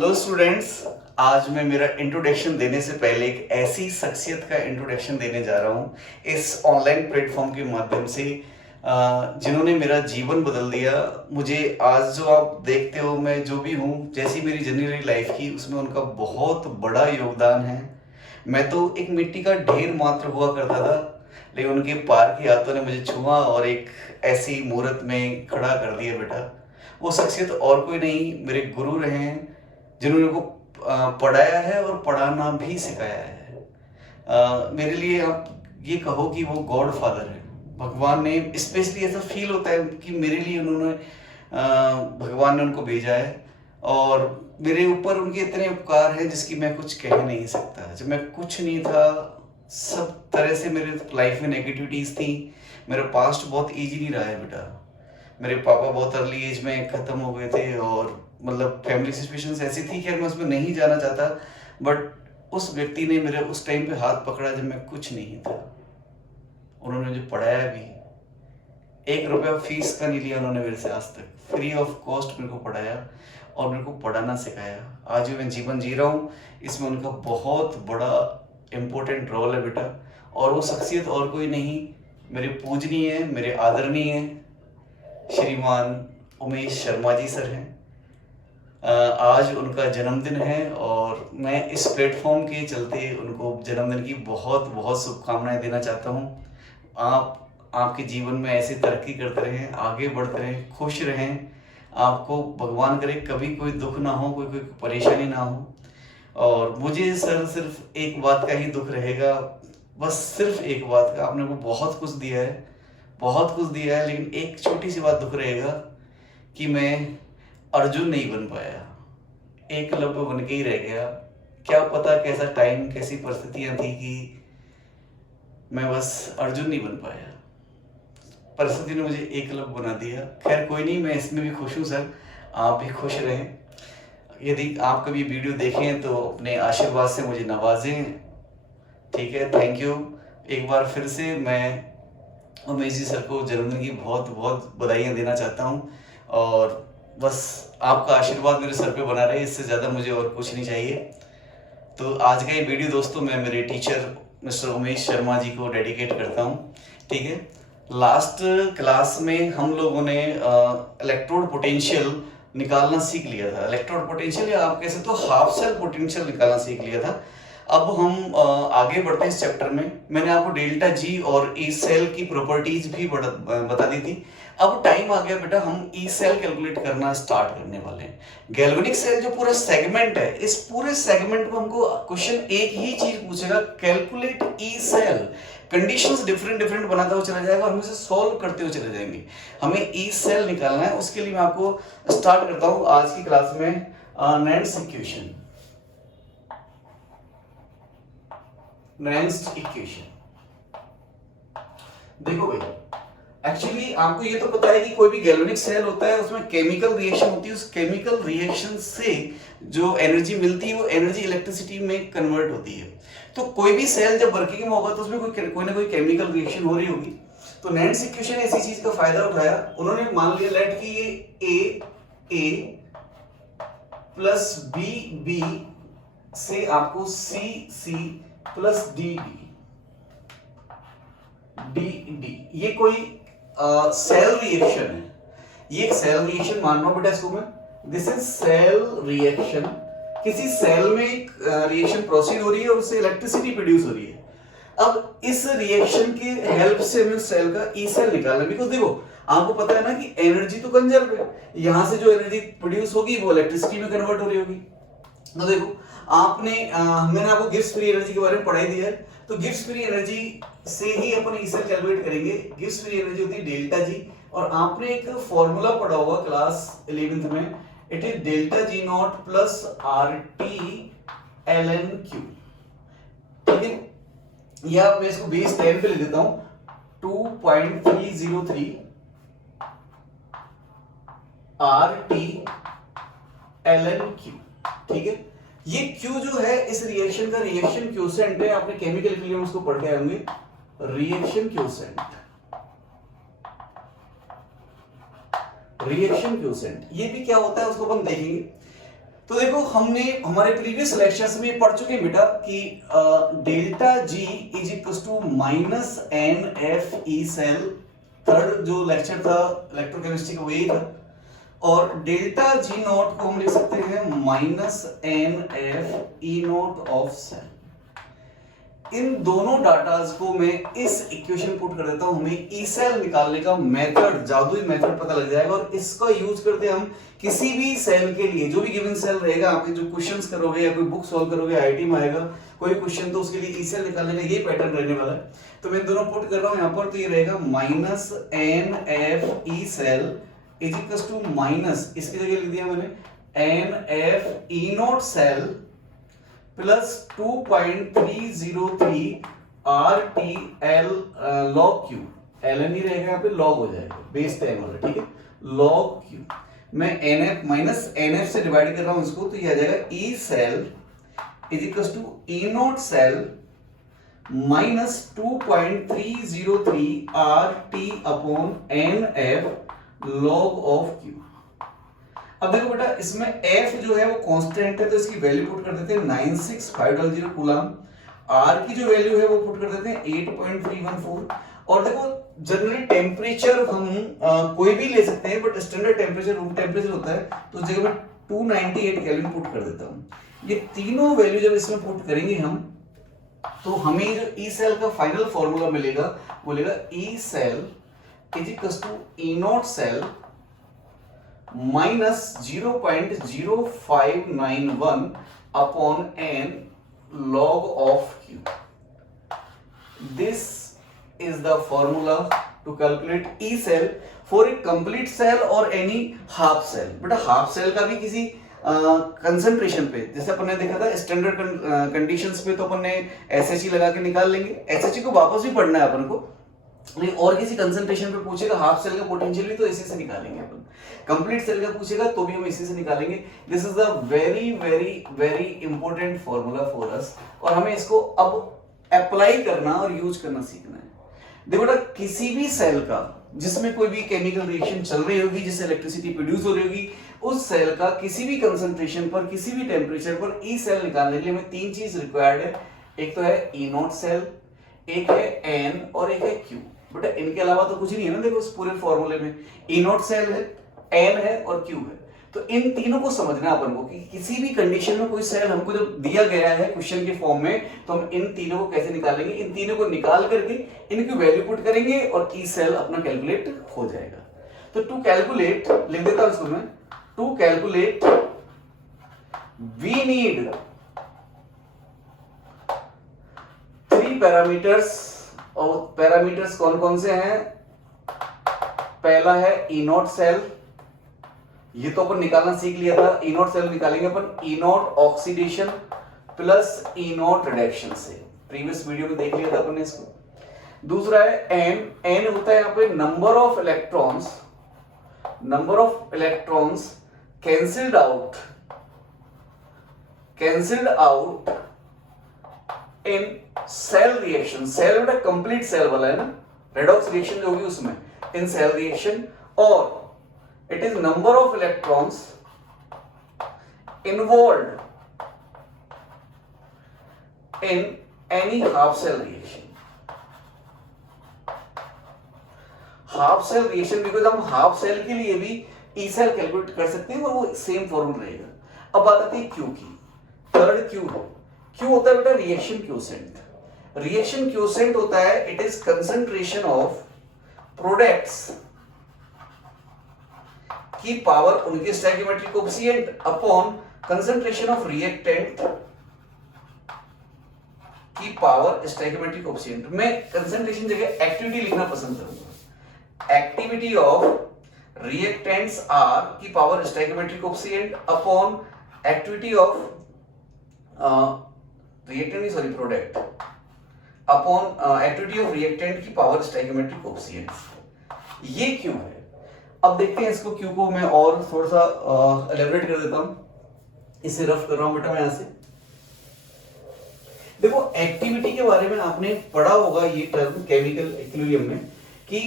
Hello students. आज मैं मेरा इंट्रोडक्शन देने से पहले एक ऐसी शख्सियत का इंट्रोडक्शन देने जा रहा हूँ इस ऑनलाइन प्लेटफॉर्म के माध्यम से, जिन्होंने मेरा जीवन बदल दिया। मुझे आज जो आप देखते हो, मैं जो भी हूँ, जैसी मेरी जर्नी रही लाइफ की, उसमें उनका बहुत बड़ा योगदान है। मैं तो एक मिट्टी का ढेर मात्र हुआ करता था, लेकिन उनके पार की हाथों ने मुझे छुआ और एक ऐसी मूर्त में खड़ा कर दिया। बेटा, वो शख्सियत और कोई नहीं, मेरे गुरु रहे हैं, जिन्होंने को पढ़ाया है और पढ़ाना भी सिखाया है। मेरे लिए आप ये कहो कि वो गॉड फादर है। भगवान ने स्पेशली ऐसा फील होता है कि मेरे लिए उन्होंने भगवान ने उनको भेजा है, और मेरे ऊपर उनके इतने उपकार हैं जिसकी मैं कुछ कह नहीं सकता। जब मैं कुछ नहीं था, सब तरह से मेरे लाइफ में नेगेटिविटीज़ थी। मेरा पास्ट बहुत ईजी नहीं रहा है बेटा। मेरे पापा बहुत अर्ली एज में ख़त्म हो गए थे, और मतलब फैमिली सिचुएशंस ऐसी थी कि मैं उसमें नहीं जाना चाहता, बट उस व्यक्ति ने मेरे उस टाइम पे हाथ पकड़ा जब मैं कुछ नहीं था। उन्होंने मुझे पढ़ाया भी, 1 रुपया फीस का नहीं लिया उन्होंने मेरे से। आज तक फ्री ऑफ कॉस्ट मेरे को पढ़ाया और मेरे को पढ़ाना सिखाया। आज जो मैं जीवन जी रहा हूँ, इसमें उनका बहुत बड़ा इम्पोर्टेंट रोल है बेटा। और वो शख्सियत और कोई नहीं, मेरे पूजनीय है, मेरे आदरणीय है, श्रीमान उमेश शर्मा जी सर हैं। आज उनका जन्मदिन है, और मैं इस प्लेटफॉर्म के चलते उनको जन्मदिन की बहुत बहुत शुभकामनाएं देना चाहता हूँ। आप आपके जीवन में ऐसे तरक्की करते रहें, आगे बढ़ते रहें, खुश रहें। आपको भगवान करे कभी कोई दुख ना हो, कोई कोई परेशानी ना हो। और मुझे सर सिर्फ एक बात का ही दुख रहेगा, बस सिर्फ एक बात का। आपने को बहुत कुछ दिया है, बहुत कुछ दिया है, लेकिन एक छोटी सी बात दुख रहेगा कि मैं अर्जुन नहीं बन पाया, एकलव्य बन के ही रह गया। क्या पता कैसा टाइम, कैसी परिस्थितियां थी कि मैं बस अर्जुन नहीं बन पाया। परिस्थिति ने मुझे एकलव्य बना दिया। खैर कोई नहीं, मैं इसमें भी खुश हूँ सर, आप भी खुश रहें। यदि आप कभी वीडियो देखें तो अपने आशीर्वाद से मुझे नवाजें, ठीक है। Thank you. एक बार फिर से मैं उमेश जी सर को जन्मदिन की बहुत बहुत बधाइयाँ देना चाहता हूँ, और बस आपका आशीर्वाद मेरे सर पे बना रहे, इससे ज़्यादा मुझे और कुछ नहीं चाहिए। तो आज का ये वीडियो दोस्तों मैं मेरे टीचर मिस्टर उमेश शर्मा जी को डेडिकेट करता हूँ, ठीक है। लास्ट क्लास में हम लोगों ने इलेक्ट्रोड पोटेंशियल निकालना सीख लिया था। इलेक्ट्रोड पोटेंशियल, या आप कह सकते हो हाफ सेल पोटेंशियल निकालना सीख लिया था। अब हम आगे बढ़ते हैं इस चैप्टर में। मैंने आपको डेल्टा जी और ई सेल की प्रॉपर्टीज भी बता दी थी। अब टाइम आ गया बेटा, हम ई सेल कैलकुलेट करना स्टार्ट करने वाले हैं। गैल्वेनिक सेल जो पूरा सेगमेंट है, इस पूरे सेगमेंट में हमको क्वेश्चन एक ही चीज पूछेगा, calculate E cell. Conditions different different बनाता हुआ चला जाएगा और हम इसे सॉल्व करते हुए चले जाएंगे। हमें ई सेल निकालना है, उसके लिए मैं आपको स्टार्ट करता हूं आज की क्लास में नैंस इक्वेशन। नैंस इक्वेशन देखो भाई, एक्चुअली आपको ये तो पता है कि कोई भी गैल्वेनिक सेल होता है, उसमें केमिकल रिएक्शन होती है। उस केमिकल रिएक्शन से जो एनर्जी मिलती है, वो एनर्जी इलेक्ट्रिसिटी में कन्वर्ट होती है। तो कोई भी सेल जब वर्किंग में होगा तो उसमें कोई ना कोई केमिकल रिएक्शन हो रही होगी। तो नैंस इक्वेशन ने ऐसी चीज का फायदा उठाया। उन्होंने मान लिया लेट कि ये ए प्लस बी से आपको सी प्लस डी ये कोई सेल रिएक्शन है। ये एक सेल रिएक्शन मान लो बेटा इसको मैं, दिस इज सेल रिएक्शन। किसी सेल में एक रिएक्शन प्रोसीड हो रही है और उससे इलेक्ट्रिसिटी प्रोड्यूस हो रही है। अब इस रिएक्शन के हेल्प से हमें सेल का ई सेल निकालना है। बिकॉज देखो, आपको पता है ना कि एनर्जी तो कंजर्व है, यहां से जो एनर्जी प्रोड्यूस होगी वो इलेक्ट्रिसिटी में कन्वर्ट हो रही होगी। तो देखो, मैंने आपको गिब्स फ्री एनर्जी के बारे में पढ़ाई दिया है। तो गिब्स फ्री एनर्जी से ही अपन ई सेल कैलकुलेट करेंगे। गिब्स फ्री एनर्जी होती है डेल्टा जी, और आपने एक फॉर्मूला पढ़ा होगा क्लास 11th में, it is delta G not plus R T L N Q, ठीक है। या मैं इसको बेस 10 पे लिख देता हूं, 2.303 R T L N Q, ठीक है। ये Q जो है इस रिएक्शन का रिएक्शन क्योसेंट है। आपने केमिकल एलिमेंट्स को पढ़ के आए होंगे, रिएक्शन क्योसेंट। रिएक्शन क्योसेंट ये भी क्या होता है उसको हम देखेंगे। तो देखो हमने हमारे प्रीवियस लेक्चर्स में पढ़ चुके हैं बेटा कि delta G is equal to minus N F E cell. Third जो लेक्चर था इलेक्ट्रोकेमिस्ट्री का वही था। और डेल्टा जी नॉट को हम लिख सकते हैं minus N F E naught of cell. इन दोनों डाटाज को मैं इस इक्वेशन पुट कर देता हूं, हमें ई सेल निकालने का मेथड, जादुई मेथड पता लग जाएगा। और इसका यूज करते हम किसी भी सेल के लिए, जो भी गिवन सेल रहेगा, आपके जो क्वेश्चंस करोगे या कोई बुक सॉल्व करोगे, आईआईटी में आएगा कोई क्वेश्चन, तो उसके लिए ई सेल निकालने का ये पैटर्न रहने वाला है। तो मैं दोनों पुट कर रहा हूं यहां पर, तो ये रहेगा minus N F E cell is equal to minus, इसकी जगह लिख दिया मैंने N F E not cell plus 2.303 RTL log Q, ln ही रहेगा यहाँ पे, log हो जाएगा बेस 10 वाला, ठीक है, log Q। मैं NF माइनस NF से डिवाइड कर रहा हूँ इसको, तो ये आ जाएगा E cell is equal to E not cell minus 2.303 RT upon NF log of Q। अब देखो बेटा, इसमें F जो है वो कांस्टेंट है, तो इसकी वैल्यू पुट कर देते हैं 96500 कूलम। R की जो वैल्यू है वो पुट कर देते हैं 8.314। और देखो जनरली टेम्परेचर हम कोई भी ले सकते हैं, but standard temperature room temperature होता है, तो उस जगह में 298 केल्विन पुट कर देता हूं। ये तीनों वैल्यू जब इसमें पुट करेंगे हम, तो हमें जो ई सेल का फाइनल फॉर्मूला मिलेगा वो मिलेगा E cell is equal to E not cell minus 0.0591 upon N log of Q. This is the formula to calculate E cell for a complete cell or any half cell. बेटा half cell का भी किसी concentration पे, जैसे अपन ने देखा था standard conditions पे, तो अपन ने SHE लगा के निकाल लेंगे। SHE को वापस भी पढ़ना है अपन को, लेकिन और किसी कंसंट्रेशन पे पूछेगा हाफ सेल का पोटेंशियल भी, तो इसी से निकालेंगे अपन। कंप्लीट सेल का पूछेगा तो भी हम इसी से निकालेंगे। This is the very very very important formula for us, और हमें इसको अब अप्लाई करना और यूज करना सीखना है। देखो बेटा, किसी भी सेल का जिसमें कोई भी केमिकल रिएक्शन चल रही होगी, जिससे इलेक्ट्रिसिटी प्रोड्यूस हो रही होगी, उस सेल का किसी भी कंसंट्रेशन पर, किसी भी टेम्परेचर पर ई सेल निकालने के लिए हमें तीन चीज रिक्वायर्ड है। एक तो है ई नॉट सेल, एक है एन और एक है क्यू। बेटा इनके अलावा तो कुछ नहीं है ना, देखो इस पूरे फॉर्मूले में ई नॉट सेल है, एन है और क्यू है। तो इन तीनों को समझना अपन को कि किसी भी कंडीशन में कोई सेल हमको जब दिया गया है क्वेश्चन के फॉर्म में, तो हम इन तीनों को कैसे निकालेंगे। इन तीनों को निकाल करके इनकी वैल्यू पुट करेंगे और ई सेल अपना कैलकुलेट हो जाएगा। तो टू कैलकुलेट लिख देता हूं इसको मैं, to calculate we need 3 parameters. और पैरामीटर्स कौन कौन से हैं? पहला है ई नॉट सेल, ये तो अपन निकालना सीख लिया था। ई नॉट सेल निकालेंगे अपन E naught oxidation plus E naught reduction से, प्रीवियस वीडियो में देख लिया था अपन ने इसको। दूसरा है एन, एन होता है यहाँ पे number of electrons, number of electrons cancelled out in cell reaction. Cell बेटा कंप्लीट सेल वाला है ना, रेडॉक्स रिएक्शन जो होगी उसमें, इन सेल रिएक्शन। और it is number of electrons involved in any half cell reaction. Half cell reaction, because हम half cell के लिए भी ई सेल कैलकुलेट कर सकते हैं और वो सेम फॉर्मूला रहेगा। अब बात आती है क्यू की। थर्ड क्यू है, क्यू होता है बेटा रिएक्शन क्यूसेंट। रिएक्शन क्यूसेंट होता है it is concentration of products की पावर उनके stoichiometric coefficient upon concentration of reactant की पावर स्टोइकियोमेट्रिक कोएफिशिएंट। मैं कंसंट्रेशन जगह एक्टिविटी लिखना पसंद करूंगा। एक्टिविटी ऑफ रिएक्टेंट्स आर की power stoichiometric coefficient upon activity of reactant sorry product upon activity of reactant की पावर स्टोइकियोमेट्रिक कोएफिशिएंट। ये क्यों है? अब देखते हैं इसको, क्यू को मैं और थोड़ा सा एलेबोरेट कर देता हूं। इसे रफ कर रहा हूं बेटा मैं यहां से। देखो एक्टिविटी के बारे में आपने पढ़ा होगा ये टर्म केमिकल इक्विलिब्रियम में कि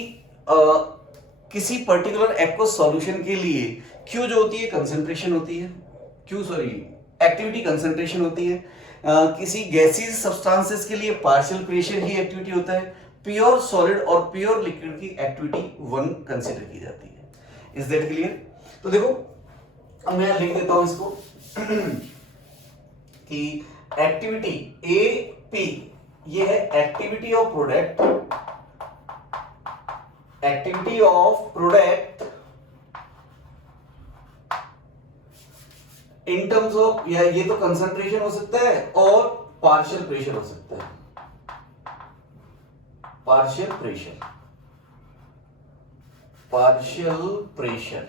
किसी पर्टिकुलर एक्वस सॉल्यूशन के लिए क्यू जो होती है कंसंट्रेशन होती है, एक्टिविटी कंसंट्रेशन होती है। किसी गैसीज सब्सटेंसेस के लिए पार्शियल प्रेशर ही एक्टिविटी होता है। प्योर सॉलिड और प्योर लिक्विड की एक्टिविटी 1 कंसीडर की जाती है। Is that clear? तो देखो अब मैं लिख देता हूं इसको कि एक्टिविटी ए पी ये है activity of product, activity of product in terms of, या ये तो कंसंट्रेशन हो सकता है और पार्शियल प्रेशर हो सकता है, पार्शियल प्रेशर,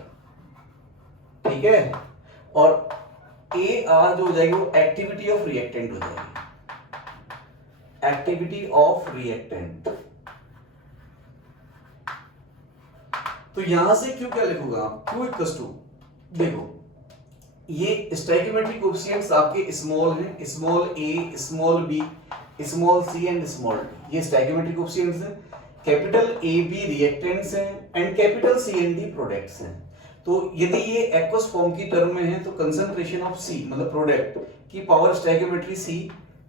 ठीक है। और ए आर जो हो जाएगी वो एक्टिविटी ऑफ रिएक्टेंट हो जाएगी, एक्टिविटी ऑफ रिएक्टेंट। तो यहां से क्यू क्या लिखूंगा, क्यू इक्वल्स टू, देखो ये स्टोइकियोमेट्रिक कोएफिशिएंट्स आपके स्मॉल हैं, small A, small B, small C and small D, ये स्टोइकियोमेट्रिक कोएफिशिएंट्स हैं। कैपिटल ए बी रिएक्टेंट्स हैं and capital C and D products हैं। तो यदि ये एक्वस फॉर्म की टर्म में है तो कंसंट्रेशन ऑफ सी मतलब प्रोडक्ट की power stoichiometry C,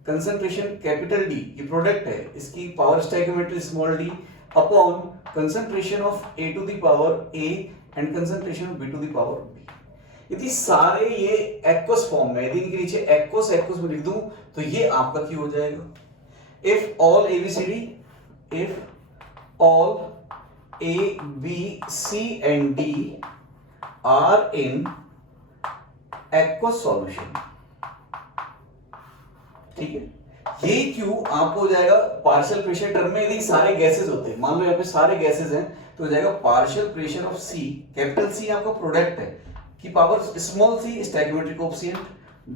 concentration capital D ये प्रोडक्ट है इसकी power stoichiometry small D upon concentration of A to the power A and concentration of B to the power B. यदि सारे ये एक्वस फॉर्म में, यदि इनके नीचे एक्वस एक्वस में लिख दूं तो ये आपका क्यू हो जाएगा। If all ABCD, if all A B C and D are in aqueous solution, ठीक है, ये क्यू आपको हो जाएगा पार्शियल प्रेशर टर्म में। यदि सारे गैसेस होते हैं, मान लो यहाँ पे सारे गैसेस हैं, तो हो जाएगा partial pressure of C, capital C आपका प्रोडक्ट है की power small C stoichiometric coefficient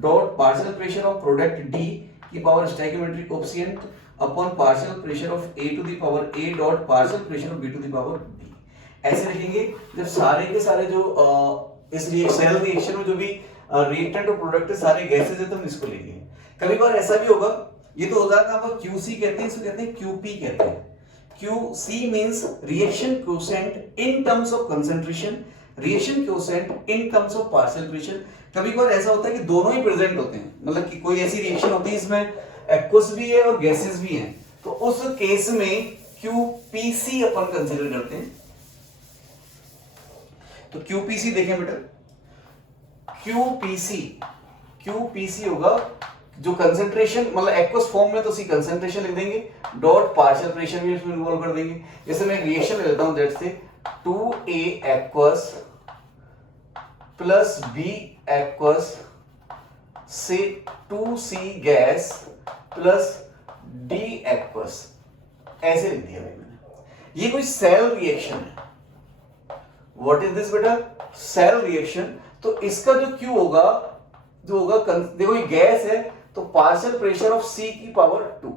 dot partial pressure of product D की power stoichiometric coefficient upon partial pressure of A to the power A dot partial pressure of B to the power B. ऐसे लिखेंगे जब सारे के सारे जो इस cell reaction में जो भी रिएक्टेंट और प्रोडक्ट सारे गैसेस है तो हम इसको लेंगे। कभी बार ऐसा भी होगा, ये तो होता है आपका QC कहते हैं, इसको कहते हैं QP कहते हैं। QC means reaction coefficient in terms of concentration, reaction coefficient in terms of partial pressure. कभी बार ऐसा होता है कि दोनों ही प्रेजेंट होते हैं, मतलब कि कोई ऐसी रिएक्शन होती है इसमें एक्वस भी है और गैसेस भी हैं, तो उस केस में QPC अपन कंसीडर करते हैं। तो QPC देखें बेटा, QPC होगा जो कंसंट्रेशन मतलब एक्वस फॉर्म में तो सी कंसंट्रेशन लिख देंगे डॉट पार्शियल प्रेशर भी इसमें इन्वॉल्व कर देंगे। जैसे मैं एक रिएक्शन ले लेता हूं, दैट से 2A aqueous plus B aqueous से 2C gas plus D aqueous, ऐसे लिख दिया मैंने। ये कोई सेल रिएक्शन है। व्हाट इज दिस बेटा? Cell reaction. तो इसका जो Q होगा, देखो ये गैस है तो पार्शियल प्रेशर ऑफ C की पावर 2,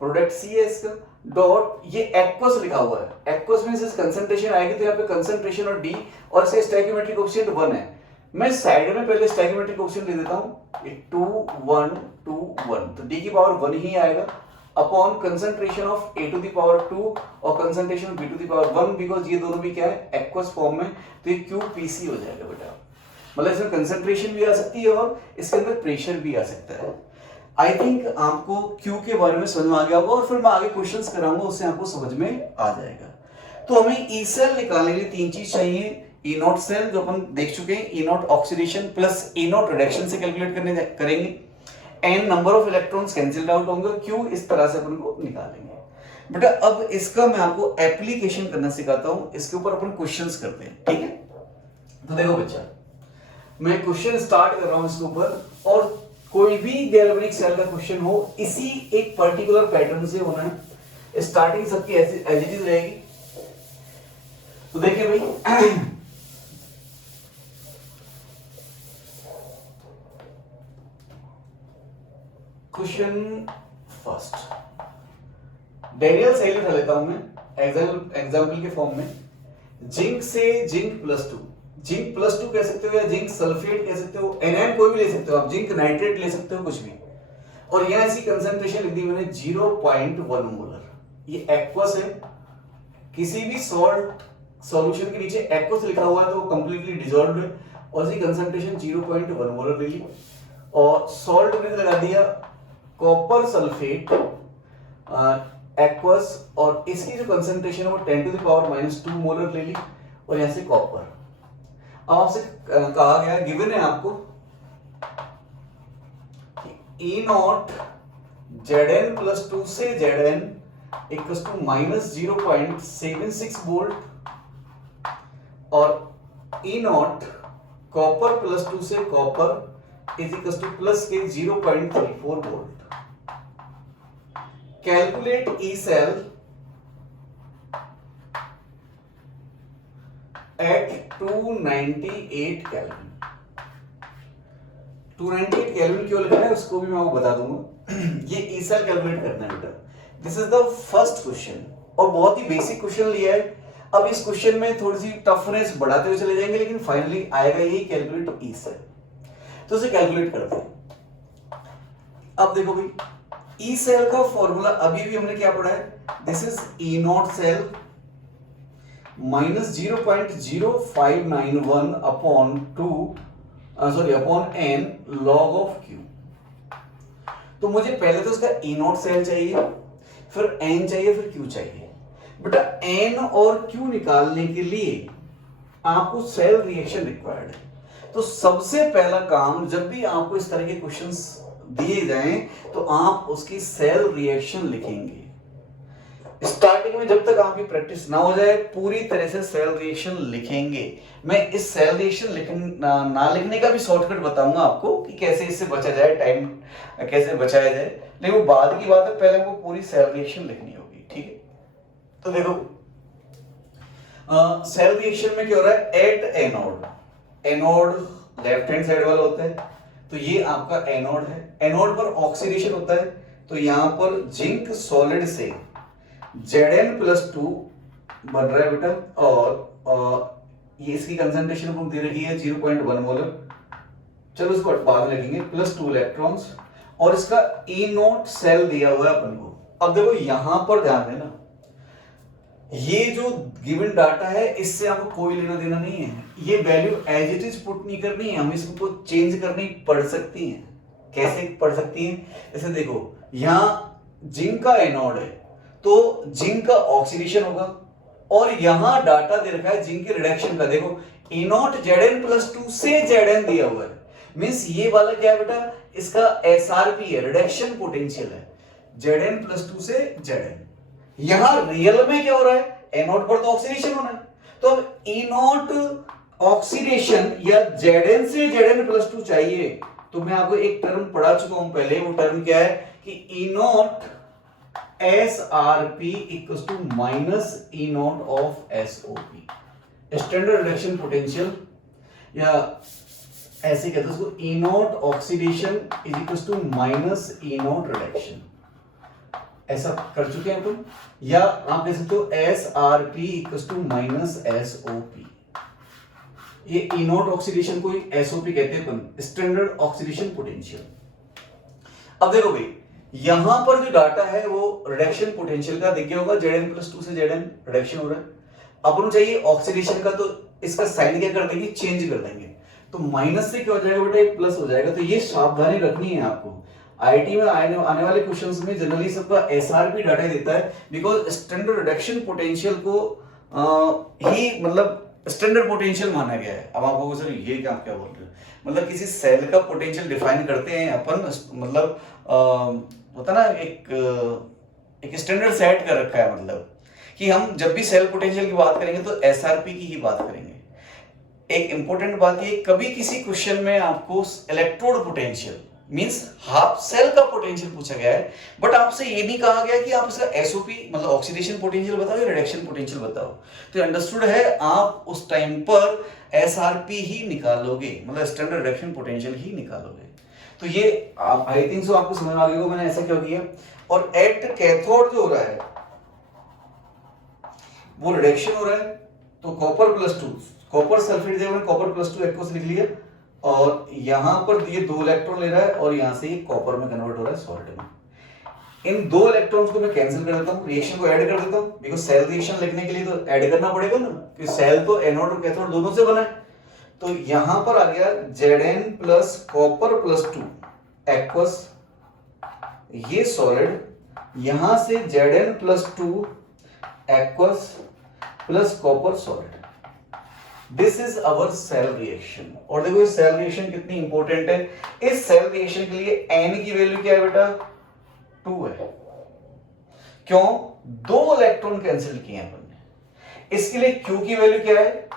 प्रोडक्ट C है इसका, डॉट ये एक्वस लिखा हुआ है, एक्वस में से कंसंट्रेशन आएगी तो यहाँ पे कंसंट्रेशन और D और इसका स्टोइकियोमेट्रिक कोएफिशिएंट 1 है। मैं साइड में पहले स्टोइकियोमेट्रिक कोएफिशिएंट लिख देता हूं, ये 2 1 2 1, तो D की पावर 1 ही आएगा upon concentration of A to the power 2 और concentration of B to the power 1, because ये दोनों भी क्या है एक्वस फॉर्म में, तो ये QPC हो जाएगा बेटा। मतलब इसमें कंसंट्रेशन भी आ सकती है और इसके अंदर प्रेशर भी आ सकता है। आई थिंक आपको Q के बारे में समझ में आ गया होगा और फिर मैं आगे क्वेश्चंस कराऊंगा, उससे आपको समझ में आ जाएगा। तो हमें ई सेल निकालने के लिए 3 चीज चाहिए। ई नॉट सेल जो अपन देख चुके हैं, E naught oxidation plus E naught reduction से कैलकुलेट करेंगे, N number of electrons cancelled out होंगे, Q इस तरह से अपन को निकालेंगे। बेटा अब इसका मैं आपको एप्लीकेशन करना सिखाता हूं, इसके ऊपर अपन क्वेश्चंस करते हैं, ठीक है। तो देखो बच्चा, मैं क्वेश्चन स्टार्ट कर रहा हूं इसके ऊपर, और कोई भी गैल्वेनिक सेल का क्वेश्चन हो इसी एक पर्टिकुलर पैटर्न से होना है। स्टार्टिंग सबकी ऐसी एज इट इज रहेगी। तो देखिए भाई, क्वेश्चन फर्स्ट, डेनियल सेल उठा लेता हूं मैं एग्जाम्पल के फॉर्म में। जिंक से जिंक प्लस 2, जिंक प्लस 2 कह सकते हो या जिंक सल्फेट कह सकते हो, NaN कोई भी ले सकते हो आप, जिंक नाइट्रेट ले सकते हो, कुछ भी। और यहां ऐसी कंसंट्रेशन लिख दी मैंने 0.1 मोलर। ये एक्वस है, किसी भी सॉल्ट सॉल्यूशन के नीचे एक्वस लिखा हुआ है तो वो कंप्लीटली डिसॉल्व्ड है, और इसकी कंसंट्रेशन 0.1 मोलर ले ली और सॉल्ट में लगा दिया कॉपर सल्फेट एक्वस और इसकी जो कंसंट्रेशन है वो 10⁻⁻² मोलर ले ली और यहां से कॉपर। अब आपसे कहा गया गिवन है आपको E नॉट Zn प्लस 2 से Zn इक्वल्स टू -0.76 वोल्ट और E नॉट कॉपर प्लस 2 से copper is equals to plus के 0.34 volt. Calculate E cell at 298 kelvin. 298 kelvin क्यों लिखा है उसको भी मैं आपको बता दूंगा। ये ई सेल कैलकुलेट करना है बेटा। This is the first question और बहुत ही बेसिक क्वेश्चन लिया है। अब इस क्वेश्चन में थोड़ी सी टफनेस बढ़ाते हुए चले जाएंगे लेकिन फाइनली आएगा ये कैलकुलेट ई सेल। तो इसे कैलकुलेट करते हैं। अब देखो भाई ई सेल का फॉर्मूला अभी भी हमने क्या पढ़ा है, this is E not cell minus 0.0591 upon n log of Q। तो मुझे पहले तो इसका E नॉट सेल चाहिए, फिर N चाहिए, फिर Q चाहिए। बेटा N और Q निकालने के लिए आपको सेल रिएक्शन रिक्वायर्ड है। तो सबसे पहला काम जब भी आपको इस तरह के क्वेश्चंस दिए जाएं तो आप उसकी सेल रिएक्शन लिखेंगे। स्टार्टिंग में जब तक आपकी प्रैक्टिस ना हो जाए पूरी तरह से सेल रिएक्शन लिखेंगे। मैं इस सेल रिएक्शन ना लिखने का भी शॉर्टकट बताऊंगा आपको कि कैसे इससे बचा जाए, टाइम कैसे बचाया जाए, लेकिन वो बाद की बात है, पहले आपको पूरी सेल रिएक्शन लिखनी होगी। ठीक है, तो देखो सेल रिएक्शन में क्या हो रहा है, at anode, anode left hand side वाला होता है तो ये आपका एनोड है। एनोड पर ऑक्सीडेशन होता है तो यहां पर जिंक सॉलिड से Zn+2 बन रहा है बेटा और ये इसकी कंसंट्रेशन हमको दे रखी है 0.1 मोलर। चलो इसको बाद में लिखेंगे, +2 इलेक्ट्रॉन्स और इसका E नॉट सेल दिया हुआ है अपन को। अब देखो यहां पर ध्यान देना, ये जो गिवन डाटा है इससे आपको कोई लेना देना नहीं है। ये value as it is put नहीं करनी है, हम इसको चेंज करनी पड़ सकती है। कैसे पड़ सकती है, जैसे देखो यहां जिंक का एनोड है तो जिंक का ऑक्सीडेशन होगा और यहां डाटा दे रखा है जिंक के रिडक्शन का। देखो E नॉट Zn+2 से Zn दिया हुआ है, मींस ये वाला क्या है बेटा, इसका SRP है, रिडक्शन पोटेंशियल है, Zn+2 से Zn। यहां रियल में क्या हो रहा है, एनोड पर तो ऑक्सीडेशन होना है, तो अब E नॉट ऑक्सीडेशन या Zn से Zn+2 चाहिए तो मैं आपको एक टर्म पढ़ा चुका हूं पहले, वो टर्म क्या है कि E not SRP equals to minus E not of SOP, standard reduction potential, या ऐसे कहते हैं उसको E not oxidation is equals to minus E not reduction. ऐसा कर चुके हैं अपन, या आप कह सकते हो SRP equals to minus SOP। ये E नॉट ऑक्सीडेशन को SOP कहते हैं अपन, स्टैंडर्ड ऑक्सीडेशन पोटेंशियल। अब देखो भाई यहां पर जो डाटा है वो रिडक्शन पोटेंशियल का दिख गया होगा, Zn+2 से Zn रिडक्शन हो रहा है। अपन चाहिए ऑक्सीडेशन का, तो इसका साइन क्या कर देंगे, चेंज कर देंगे, तो माइनस से क्या हो जाएगा बेटा, एक प्लस हो जाएगा। तो ये सावधानी रखनी है आपको। आईटी में आने वाले क्वेश्चंस में जनरली सबका एसआरपी डाटा देता है, बिकॉज स्टैंडर्ड रिडक्शन पोटेंशियल को ही मतलब स्टैंडर्ड पोटेंशियल माना गया है। अब आपको सर ये क्या बोल रहे हो, मतलब किसी सेल का पोटेंशियल डिफाइन करते हैं अपन, मतलब होता ना एक स्टैंडर्ड सेट कर रखा है, मतलब कि हम जब भी सेल पोटेंशियल की बात करेंगे तो एसआरपी की ही बात करेंगे। एक इंपॉर्टेंट बात ये, कभी किसी क्वेश्चन में आपको electrode potential means half cell का पोटेंशियल पूछा गया है, बट आपसे ये नहीं कहा गया कि आप इसका एसओपी मतलब ऑक्सीडेशन पोटेंशियल बताओ या रिडक्शन पोटेंशियल बताओ। तो अंडरस्टूड है, आप उस टाइम पर एसआरपी ही निकालोगे, मतलब स्टैंडर्ड रिडक्शन पोटेंशियल ही निकालोगे। तो ये आई थिंक सो आपको समझ आ गया होगा मैंने ऐसा क्यों किया। और एट कैथोड जो हो रहा है वो रिडक्शन हो रहा है, तो कॉपर+2 कॉपर सल्फेट जगह मैंने कॉपर+2 एक्वस लिख लिया, और यहां पर ये 2 इलेक्ट्रॉन ले रहा है और यहां से ये कॉपर में कन्वर्ट हो रहा है सॉल्ट में। इन 2 इलेक्ट्रॉन्स को मैं कैंसिल कर देता हूं, रिएक्शन को ऐड कर देता हूं, बिकॉज़ सेल रिएक्शन लिखने के लिए तो ऐड करना पड़ेगा ना, कि सेल तो एनोड और कैथोड दोनों से बना है। तो यहां पर आ गया Zn plus copper plus 2 aqueous, ये सॉलिड, यहां से Zn plus 2 aqueous plus copper solid. This is our cell reaction. और देखो इस सेल रिएक्शन कितनी इंपॉर्टेंट है। इस सेल रिएक्शन के लिए N की वैल्यू क्या है बेटा? 2 है। क्यों? 2 इलेक्ट्रॉन कैंसिल किए हैं अपन ने। इसके लिए Q की वैल्यू क्या है?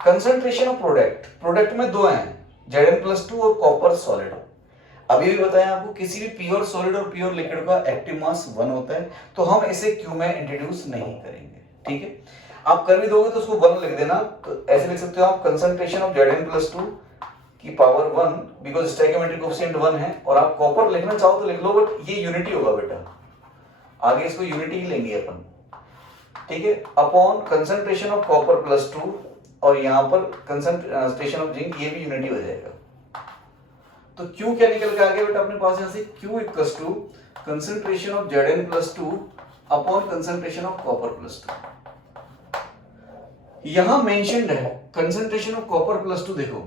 कंसंट्रेशन ऑफ प्रोडक्ट, प्रोडक्ट में 2 हैं, Zn प्लस 2 और कॉपर सॉलिड। अभी भी बताया आपको, किसी भी प्योर सॉलिड और प्योर लिक्विड का एक्टिव मास 1 होता है, तो हम इसे Q में इंट्रोड्यूस नहीं करेंगे। ठीक है, आप कर भी दोगे तो उसको 1 लिख देना। तो ऐसे लिख सकते हो आप, कंसंट्रेशन ऑफ Zn प्लस 2 की पावर 1, बिकॉज स्टोइकियोमेट्रिक कोएफिशिएंट 1 है। और आप कॉपर लिखना चाहो तो लिख लो, बट ये यूनिटी होगा बेटा, आगे इसको यूनिटी ही लेंगे अपन। ठीक है, upon concentration of copper plus 2, और यहां पर कंसंट्रेशन ऑफ जिंक, ये भी यूनिटी हो जाएगा। तो Q क्या निकल के आ गया बेटा अपने पास? यहां से Q equals to concentration of Zn plus 2 upon concentration of copper plus 2। यहां मेंशन्ड है कंसंट्रेशन ऑफ कॉपर प्लस 2। देखो,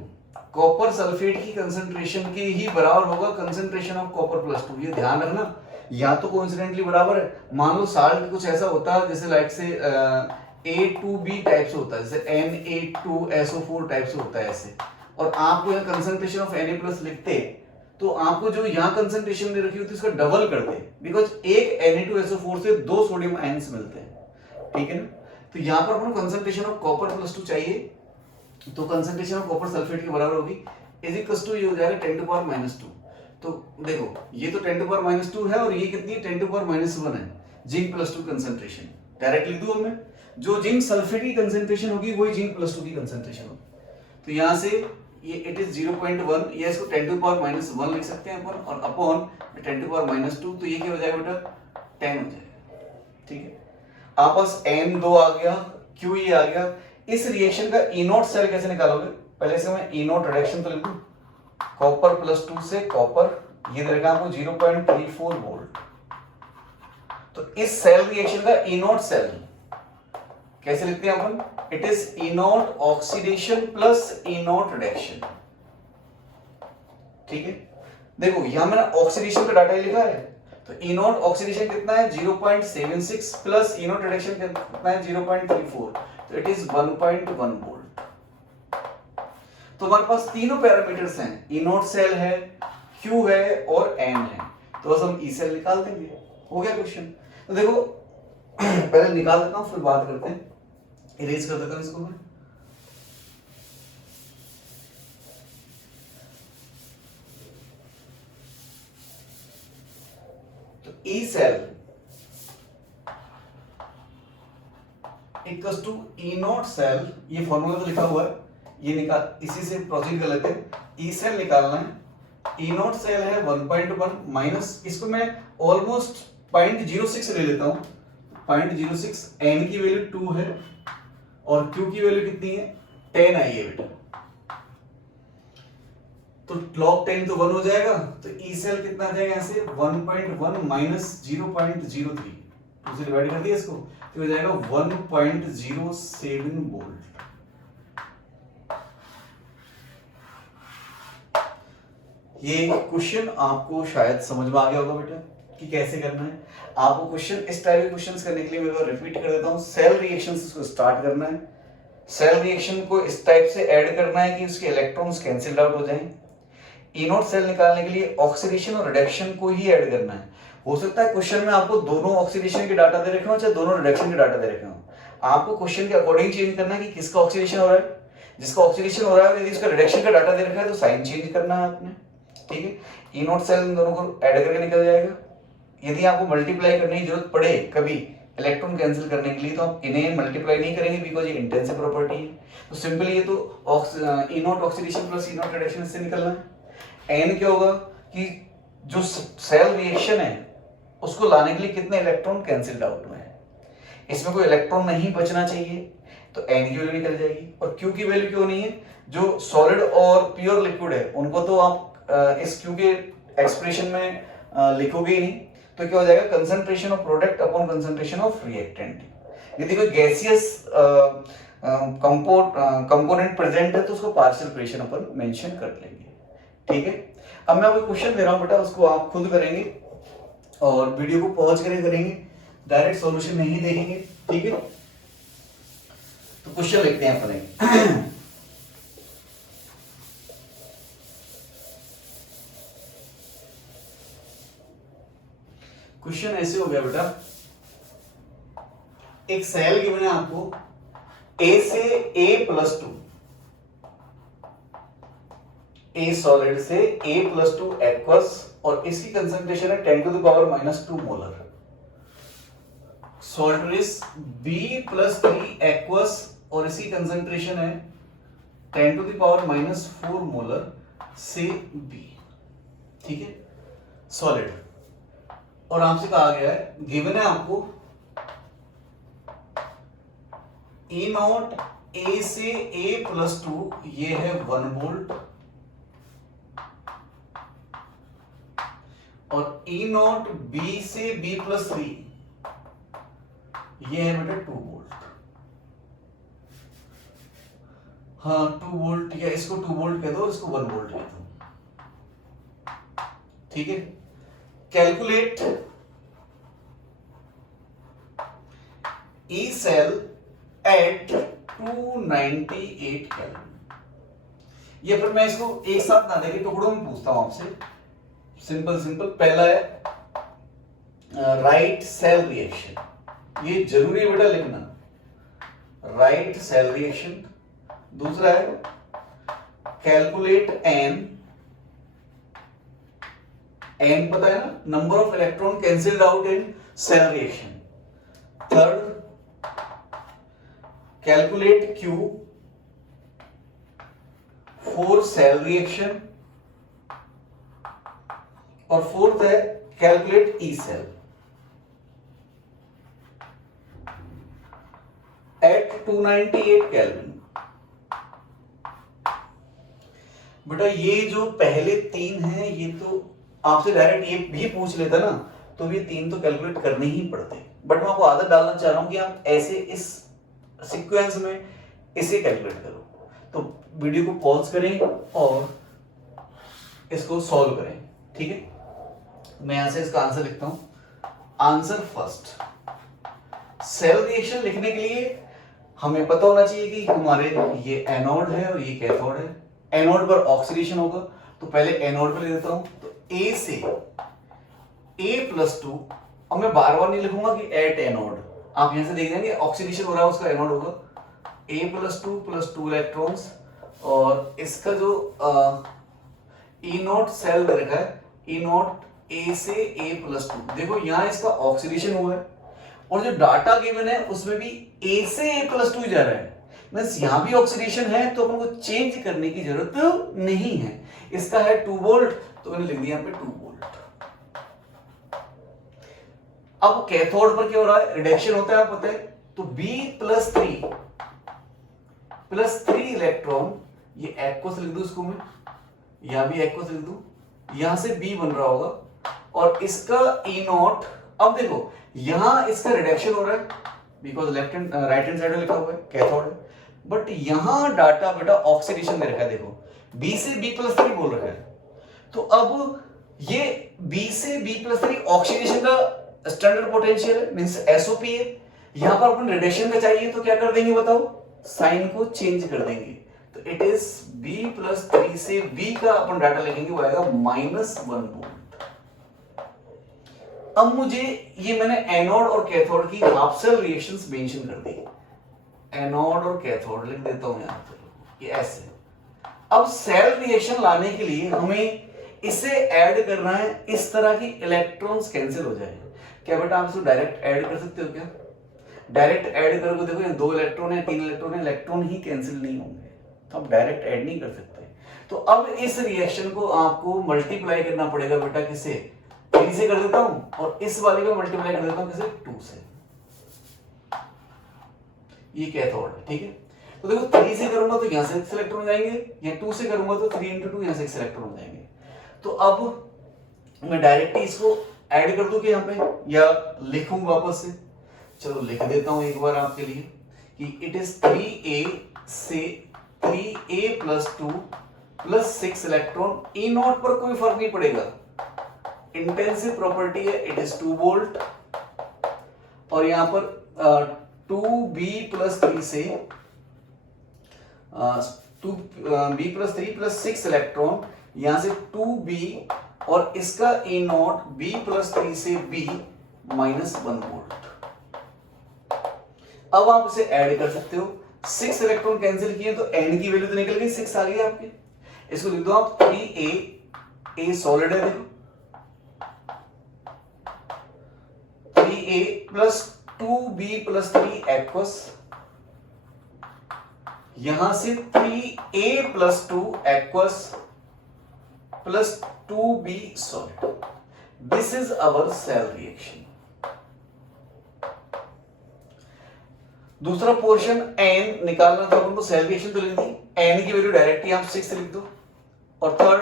कॉपर सल्फेट की कंसंट्रेशन के ही बराबर होगा कंसंट्रेशन ऑफ कॉपर प्लस 2, ये ध्यान रखना। या तो कोइंसिडेंटली बराबर है, मान लो साल्ट कुछ ऐसा होता है जैसे लाइक से A2B टाइप से होता है, जैसे Na2SO4 टाइप से होता है ऐसे, और आपको यहाँ कंसंट्रेशन ऑफ Na प्लस लिखते, तो आपको जो यहाँ कंसंट्रेशन दे रखी होती है उसका डबल करते, बिकॉज एक Na2SO4 से 2 सोडियम आयंस मिलते हैं। ठीक है ना, तो यहाँ पर अपन कंसंट्रेशन ऑफ कॉपर प्लस 2 चाहिए, तो कंसंट्रेशन ऑफ कॉपर सल्फेट के बराबर होगी, इज इक्वल्स टू ये हो जाएगा 10 टू पावर माइनस 2। तो देखो ये तो 10 टू पावर माइनस 2 है, और ये कितनी है? 10 टू पावर माइनस 1 है, जिंक प्लस 2 कंसंट्रेशन। डायरेक्ट लिख दूं मैं, जो जिंक सल्फेट की कंसंट्रेशन होगी वही जिंक प्लस 2 की कंसंट्रेशन होगी। तो यहां से ये इट इज 0.1, या इसको 10 टू पावर माइनस 1 लिख सकते हैं अपन, और अपॉन 10 टू पावर माइनस 2, तो ये क्या हो जाएगा बेटा? 10 हो जाएगा। ठीक है, आपस N2 आ गया, Q ये आ गया। इस रिएक्शन का E0 सेल कैसे निकालोगे? पहले से मैं E0 रिडक्शन तो लिख दूं, कॉपर प्लस 2 से कॉपर, ये दे रखा आपको 0.34 वोल्ट। तो इस सेल रिएक्शन का E0 सेल कैसे लिखते हैं अपन? It is E0 oxidation plus E0 reduction. ठीक है, देखो यहां मैंने ऑक्सीडेशन का डाटा ही लिखा है, तो E0 ऑक्सीडेशन कितना है? 0.76 प्लस E0 रिडक्शन कितना है? 0.34, तो इट इज 1.1 वोल्ट। तो हमारे पास तीनों पैरामीटर्स हैं, E0 सेल है, Q है और N है, तो बस हम E सेल निकाल देंगे, हो गया क्वेश्चन। तो देखो पहले निकाल देता हूं, फिर बात करते हैं। इरेज कर देता हूं इसको मैं। तो E cell equals to E0 cell, ये फॉर्मूला तो लिखा हुआ है, ये निकाल, इसी से प्रोसीड कर लेते हैं। E सेल निकालना है, E0 सेल है 1.1 माइनस, इसको मैं ऑलमोस्ट 0.06 ले लेता हूं, 0.06, N की वैल्यू 2 है और Q की वैल्यू कितनी है? 10 आई है बेटा, तो log 10 तो 1 हो जाएगा, तो E सेल कितना आ जाएगा? यहां से 1.1 माइनस 0.03, 2 से डिवाइड कर दिया इसको, तो हो जाएगा 1.07 वोल्ट। ये क्वेश्चन आपको शायद समझ में आ गया होगा बेटा कि कैसे करना है। आपको क्वेश्चन, इस टाइप के क्वेश्चंस करने के लिए मैं रिपीट कर देता हूं, सेल रिएक्शन से इसको स्टार्ट करना है। सेल रिएक्शन को इस टाइप से ऐड करना है कि उसके इलेक्ट्रॉन्स कैंसिल आउट हो जाएं। E0 सेल निकालने के लिए ऑक्सीडेशन और रिडक्शन को ही ऐड करना है। हो सकता है क्वेश्चन में आपको दोनों ऑक्सीडेशन के डाटा दे रखे हो, चाहे दोनों रिडक्शन के डाटा दे रखे हो, आपको क्वेश्चन के अकॉर्डिंग चेंज करना है कि किसका ऑक्सीडेशन हो रहा है। जिसका ऑक्सीडेशन हो रहा है, यदि उसका रिडक्शन का डाटा दे रखा है तो साइन चेंज करना है आपने। ठीक है, E0 सेल इन दोनों को ऐड करके निकल जाएगा। यदि आपको मल्टीप्लाई करने की जरूरत पड़े कभी इलेक्ट्रॉन कैंसिल करने के लिए, तो आप इन्हें मल्टीप्लाई नहीं करेंगे, बिकॉज ये इंटेंसिव प्रॉपर्टी है। तो सिंपली ये तो E0 oxidation plus E0 reduction से निकलना है। N क्या होगा कि जो सेल रिएक्शन है उसको लाने के लिए कितने इलेक्ट्रॉन कैंसिल्ड आउट हुए हैं, इसमें कोई इलेक्ट्रॉन नहीं बचना चाहिए, तो N की वैल्यू निकल जाएगी। और Q की वैल्यू क्यों नहीं है? जो सॉलिड और प्योर लिक्विड है उनको तो आप इस Q के एक्सप्रेशन में लिखोगे ही नहीं, तो क्या हो जाएगा? Concentration of product upon concentration of reactant. यदि कोई गैसियस कंपोनेंट प्रेजेंट है तो उसको पार्शियल फ्रैक्शन अपन मेंशन कर लेंगे, ठीक है। अब मैं आपको क्वेश्चन दे रहा हूँ बेटा, उसको आप खुद करेंगे और वीडियो को पॉज करके करेंगे, डायरेक्ट सॉल्यूशन नहीं देखेंगे, ठीक है। तो क्वेश्चन लिखते हैं अपने। क्वेश्चन ऐसे हो गया बेटा, एक सेल गिवन है आपको A से A+2, A सॉलिड से A+2 एक्वस, और इसकी कंसंट्रेशन है 10⁻⁻² molar. Salt is B+3 aqueous और इसकी कंसंट्रेशन है 10⁻⁻4 मोलर से B, ठीक है, सॉलिड। और आपसे कहा गया है, गिवन है आपको E0 A से A+2 ये है 1 वोल्ट, और E0 B से B+3 ये है बेटा 2 वोल्ट। हाँ 2 वोल्ट, या इसको 2 वोल्ट कह दो, इसको 1 वोल्ट कह दो, ठीक है। Calculate E cell at 298 kelvin. ये फिर मैं इसको एक साथ ना देके टुकड़ों में पूछता हूं आपसे, सिंपल। पहला है राइट सेल रिएक्शन, ये जरूरी है बेटा लिखना, राइट सेल रिएक्शन। दूसरा है कैलकुलेट एन पता है ना, number of electron cancelled out in cell reaction. Third calculate Q for cell reaction, और फोर्थ है calculate E cell at 298 kelvin. बेटा ये जो पहले 3 हैं, ये तो आपसे डायरेक्ट ये भी पूछ लेता ना, तो ये 3 तो कैलकुलेट करने ही पड़ते, बट मैं आपको आदत डालना चाह रहा हूं कि आप ऐसे इस सीक्वेंस में इसे कैलकुलेट करो। तो वीडियो को पॉज करें और इसको सॉल्व करें, ठीक है। मैं यहां से इसका आंसर लिखता हूं। आंसर फर्स्ट, सेल रिएक्शन लिखने के लिए हमें पता होना चाहिए कि हमारे ये एनोड है और ये कैथोड है। एनोड पर ऑक्सीडेशन होगा, तो पहले एनोड पर ले देता हूं। तो A से A+2, अब मैं बार बार नहीं लिखूंगा कि एट एनोड, आप यहां से देख जाएंगे ऑक्सीडेशन हो रहा है, उसका एनोड होगा A+2 इलेक्ट्रॉन्स, और इसका जो E0 सेल दे रखा है, E0 A से A+2, देखो यहां इसका ऑक्सीडेशन हुआ है, और जो डाटा गिवन है उसमें भी A से A+2 जा रहा है, मींस यहां भी ऑक्सीडेशन है, तो अपन को चेंज करने की जरूरत नहीं है। इसका है 2 वोल्ट, तो मैंने लिख दिया यहां पे 2 वोल्ट। अब कैथोड पर क्या हो रहा है, रिडक्शन होता है, आप पता है, तो B+3 इलेक्ट्रॉन, ये एक्वस लिख दूं इसको मैं, यहां भी एक्वस लिख दूं, यहां से B बन रहा होगा, और इसका E0, अब देखो यहां इसका रिडक्शन हो रहा है, because left hand right hand side में लिखा हुआ है कैथोड है, बट यहां डाटा बेटा ऑक्सीडेशन दे रखा है, देखो B से B+3 बोल रखा है, तो अब ये B से B+3 ऑक्सीडेशन का स्टैंडर्ड पोटेंशियल है, मींस SOP है। यहां पर अपन रिडक्शन का चाहिए तो क्या कर देंगे बताओ, साइन को चेंज कर देंगे, तो इट इज B+3 से B का अपन डाटा लिखेंगे, वो आएगा -1 वोल्ट। अब मुझे ये मैंने एनोड और कैथोड की हाफ सेल रिएक्शंस मेंशन कर दी, एनोड और कैथोड लिख देता हूं यहां पर, ये ऐसे। अब सेल रिएक्शन लाने के लिए हमें इसे ऐड करना है, इस तरह की इलेक्ट्रॉन्स कैंसिल हो जाए। क्या बेटा आप इसको डायरेक्ट ऐड कर सकते हो क्या? डायरेक्ट ऐड करोगे, देखो ये 2 इलेक्ट्रॉन है, 3 इलेक्ट्रॉन है, इलेक्ट्रॉन ही कैंसिल नहीं होंगे, तो आप डायरेक्ट ऐड नहीं कर सकते। तो अब इस रिएक्शन को आपको मल्टीप्लाई करना पड़ेगा बेटा, किसे, 3 से कर देता हूं, और इस वाले को मल्टीप्लाई कर देता हूं किसे, 2 से। ये कैथोड है, ठीक है। तो देखो 3 से करूंगा तो यहां से 6 इलेक्ट्रॉन जाएंगे, या 2 से करूंगा तो 3 × 2 यहां से 6 इलेक्ट्रॉन जाएंगे। तो अब मैं डायरेक्ट इसको ऐड कर दूं कि यहां पे, या लिखूं वापस से, चलो लिख देता हूं एक बार आपके लिए। कि इट इज 3a से 3a plus 2 plus 6 electron. E not पर कोई फर्क नहीं पड़ेगा, इंटेंसिव प्रॉपर्टी है, इट इज 2 वोल्ट। और यहां पर 2b प्लस 3 से 2b प्लस 3 प्लस 6 इलेक्ट्रॉन, यहां से 2b और इसका ए नॉट b प्लस 3 से b माइनस 1 वोल्ट। अब आप इसे ऐड कर सकते हो, 6 इलेक्ट्रॉन कैंसिल किए तो n की वैल्यू तो निकल गई, 6 आ गई आपके। इसको लिख दो आप 3a, a सॉलिड है, देखो 3a plus 2b plus 3 aqueous, यहां से 3a plus 2 aqueous plus 2b solid. This is our cell reaction. दूसरा पोर्शन n निकालना था अपन को, सेल रिएक्शन तो लिख दी, n की वैल्यू डायरेक्टली आप 6 लिख दो। और थर्ड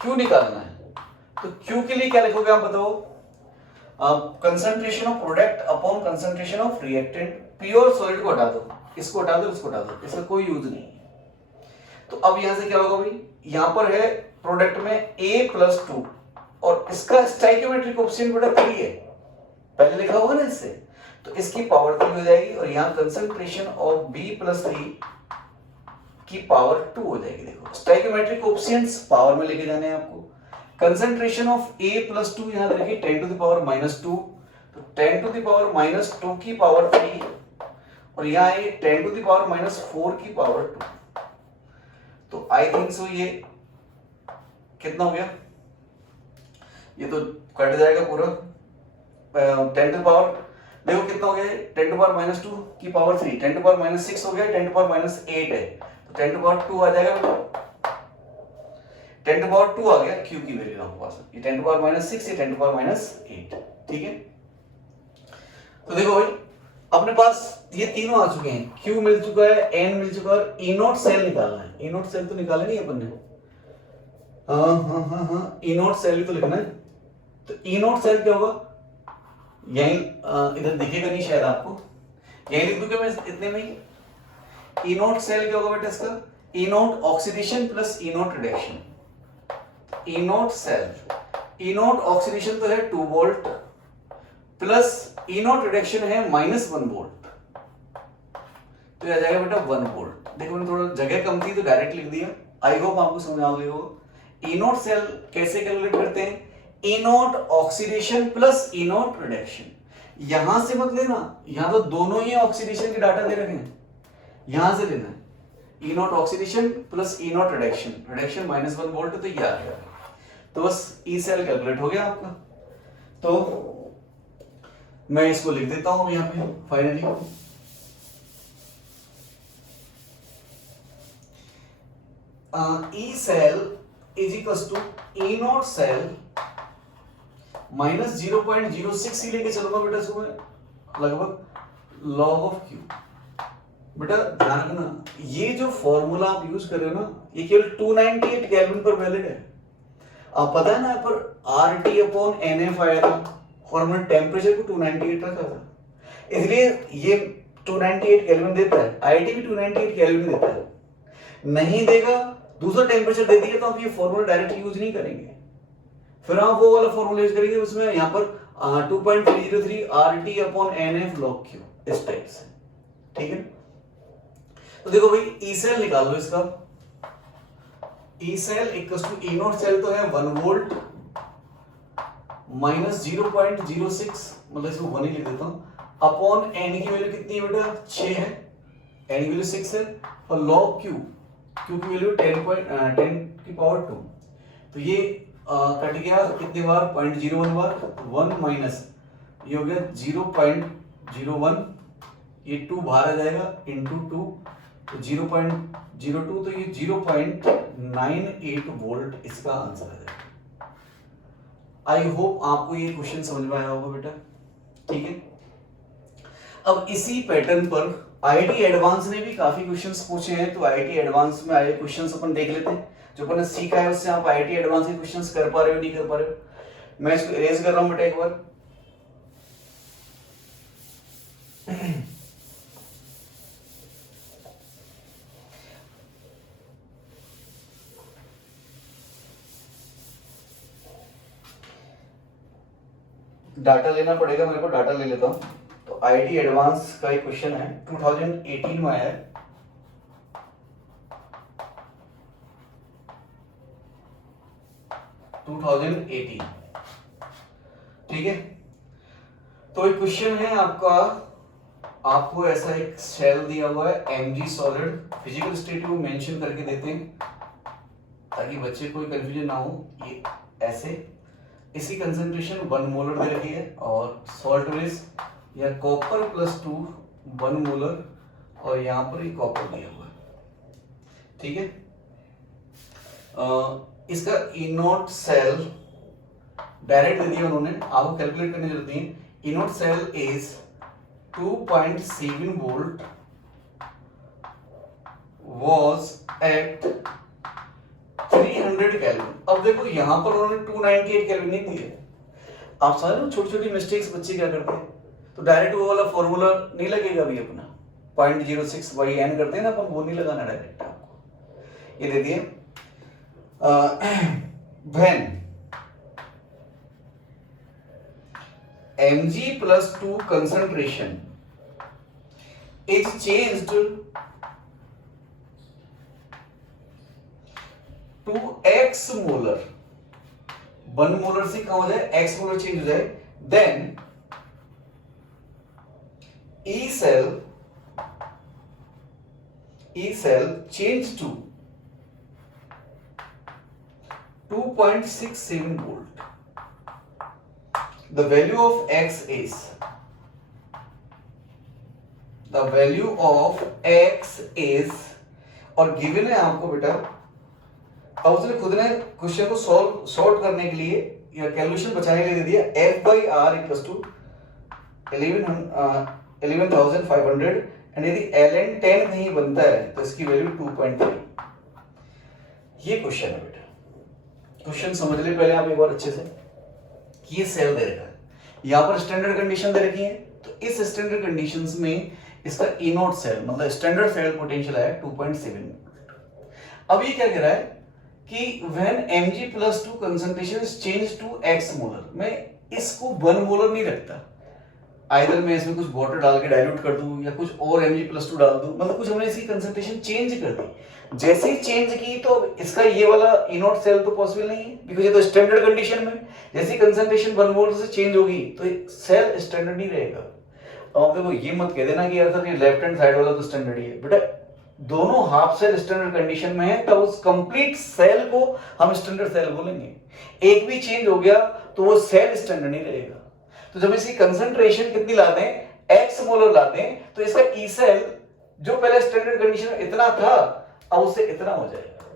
q निकालना है, तो q के लिए क्या लिखोगे आप बताओ? Concentration of product upon concentration of reactant. Pure solid को हटा दो, इसको हटा दो, इसको हटा दो, इसका कोई यूज नहीं है। तो अब यहां से क्या होगा भाई, यहां पर है प्रोडक्ट में a प्लस 2 और इसका स्टोइकियोमेट्रिक कोएफिशिएंट बेटा 3 है, पहले लिखा होगा ना इससे, तो इसकी पावर 3 हो जाएगी। और यहां कंसंट्रेशन ऑफ b प्लस 3 की पावर 2 हो जाएगी। देखो स्टोइकियोमेट्रिक कोएफिशिएंट्स पावर में लेके जाने हैं आपको। कंसंट्रेशन ऑफ a प्लस 2 यहां देखिए 10 टू द पावर माइनस 2, तो 10 टू द पावर माइनस 2 की पावर 3 और यहां है 10 टू द पावर माइनस 4 की पावर 2। तो आई थिंक सो ये कितना हो गया, ये तो कट जाएगा पूरा। 10 टू पावर देखो कितना हो गया, 10 टू पावर माइनस 2 की पावर 3, 10 टू पावर माइनस 6 हो गया, 10 टू पावर माइनस 8 है, तो 10 टू पावर 2 आ जाएगा। 10 टू पावर 2 आ गया q की वैल्यू आपके पास, ये 10 टू पावर माइनस 6, ये 10 टू पावर माइनस 8, ठीक है। तो देखो भाई अपने पास ये तीनों आ चुके हैं, q मिल चुका है, n मिल चुका है, e नॉट सेल निकालना है। e नॉट सेल तो निकाला नहीं अपन ने, हाँ e नॉट सेल भी तो लिखना है। तो e नॉट सेल क्या होगा, यही इधर दिखेगा नहीं शायद आपको, यही लिख दूंगा मैं इतने में ही। e नॉट सेल क्या होगा बेटा इसका, e not oxidation plus e not reduction. e not cell, e not oxidation तो है 2 volt plus e not reduction है माइनस 1 वोल्ट, तो यह आ जाएगा बेटा 1 वोल्ट। देखो मैंने थोड़ा जगह कम थी तो डायरेक्ट लिख दिया, आई होप आपको समझ आ गई हो। e नॉट सेल कैसे कैलकुलेट करते हैं, e not oxidation plus e not reduction. यहां से मत लेना, यहां तो दोनों ही ऑक्सीडेशन के डाटा दे रखे हैं, यहां से लेना है e not oxidation plus e not reduction, reduction minus 1 volt, तो ये आ गया। तो बस ई सेल कैलकुलेट हो गया आपका। तो मैं इसको लिख देता हूं यहां पे finally, E cell is equal to E not cell minus 0.06 ही लेके चलूंगा बेटा इसको मैं, लगभग लॉग ऑफ क्यू। बेटा ध्यान रखना, ये जो फॉर्मूला आप यूज कर रहे हो ना, ये केवल 298 केल्विन पर वैलिड है। आप पता है ना, यहाँ पर RT अपॉन NF आया था और हमने टेम्परेचर को 298 रखा था, इसलिए ये 298 केल्विन देता है। IT भी 298 केल्विन देता है, नहीं देगा दूसरा टेम्परेचर दे दिया तो आप ये फॉर्मूला डायरेक्ट यूज नहीं करेंगे, फिर आप वो वाला फॉर्मूला यूज करेंगे, उसमें यहाँ पर 2.303 RT upon NF log Q, इस टाइप से, ठीक है। तो देखो भाई ई सेल निकाल लो इसका, E cell equals to E not cell तो है 1 वोल्ट माइनस 0.06, मतलब इसको 1 ही लिख देता हूं, अपॉन n की वैल्यू कितनी है बेटा 6 है, n की वैल्यू 6 है, और log q, q की वैल्यू 10 की पावर 2, तो ये कट गया कितने बार, 0.01 बार, 1 माइनस ये हो गया 0.01, ये 2 बाहर आ जाएगा इंटू 2, तो 0.02, तो ये 0.98 वोल्ट इसका आंसर है। आई होप आपको ये क्वेश्चन समझ में आया होगा बेटा, ठीक है। अब इसी पैटर्न पर IIT एडवांस ने भी काफी क्वेश्चंस पूछे हैं, तो IIT एडवांस में आए क्वेश्चंस अपन देख लेते हैं, जो अपन ने सीखा है उससे आप IIT एडवांस के क्वेश्चंस कर पा रहे हो नहीं कर पा रहे हो। मैं इसको इरेज कर रहा हूं बेटा एक बार। डाटा लेना पड़ेगा मेरे को, डाटा ले लेता हूँ। तो आईटी एडवांस का एक क्वेश्चन है, 2018 में आया है। ठीक है, तो एक क्वेश्चन है आपका, आपको ऐसा एक सेल दिया हुआ है Mg सॉलिड, फिजिकल स्टेट को मेंशन करके देते हैं ताकि बच्चे कोई कंफ्यूजन ना हो। ये ऐसे, इसी कंसंट्रेशन 1 मोलर दे रखी है, और सॉल्ट बेस या कॉपर +2 1 मोलर, और यहाँ पर ही कॉपर दिया हुआ है। ठीक है, इसका इनोट सेल डायरेक्ट दे दिया उन्होंने, आपको कैलकुलेट करने की जरूरत नहीं है। E naught cell is 2.7 volt was at 300 kelvin. अब देखो यहां पर उन्होंने 298 केल्विन नहीं दिए। आप समझ रहे हो छोटी छोटी मिस्टेक्स बच्चे क्या करते हैं, तो डायरेक्ट वो वाला फॉर्मूला नहीं लगेगा अभी अपना 0.06 बाई n करते हैं ना अपन, वो नहीं लगाना डायरेक्ट आपको। ये दे दिए when Mg+2 concentration is changed to x molar, 1 molar से कहां हो जाए x मोलर चेंज हो जाए, then E cell change to 2.67 volt. The value of x is, the value of x is, और गिवन है आपको बेटा। अब उसने खुद ने क्वेश्चन को सॉल्व करने के लिए या कैलकुलेशन बचाने के लिए दे दिया F/R इक्वल्स टू 11,500, एंड यदि ln 10 नहीं बनता है तो इसकी वैल्यू 2.3। ये क्वेश्चन है बेटा, क्वेश्चन समझ ले पहले आप एक बार अच्छे से कि ये सेल दे रखा है, यहां पर स्टैंडर्ड कंडीशन दे रखी है, तो इस स्टैंडर्ड कंडीशंस में इसका इनोट सेल मतलब स्टैंडर्ड सेल पोटेंशियल है 2.7। अब ये क्या कह रहा है कि when Mg+2 concentration is change to x molar, मैं इसको 1 मोलर नहीं रखता, आइदर मैं इसमें कुछ वाटर डाल के डाइल्यूट कर दूं या कुछ और Mg+2 डाल दूं, मतलब कुछ हमने इसकी कंसंट्रेशन चेंज कर दी। जैसे ही चेंज की तो इसका ये वाला इनोट सेल तो पॉसिबल नहीं है, बिकॉज़ ये तो स्टैंडर्ड कंडीशन में, जैसी कंसंट्रेशन 1 मोल से चेंज होगी तो सेल स्टैंडर्ड नहीं रहेगा। अब देखो ये मत कह देना कि यार सर ये लेफ्ट हैंड साइड वाला तो स्टैंडर्ड ही है, बेटा दोनों हाफ सेल स्टैंडर्ड कंडीशन में है, तब उस कंप्लीट सेल को हम स्टैंडर्ड सेल बोलेंगे। एक भी चेंज हो गया तो वो सेल स्टैंडर्ड नहीं रहेगा। तो जब इसकी कंसंट्रेशन कितनी ला दें, x मोलर ला दें, तो इसका ई सेल जो पहले स्टैंडर्ड कंडीशन में इतना था अब उससे इतना हो जाएगा।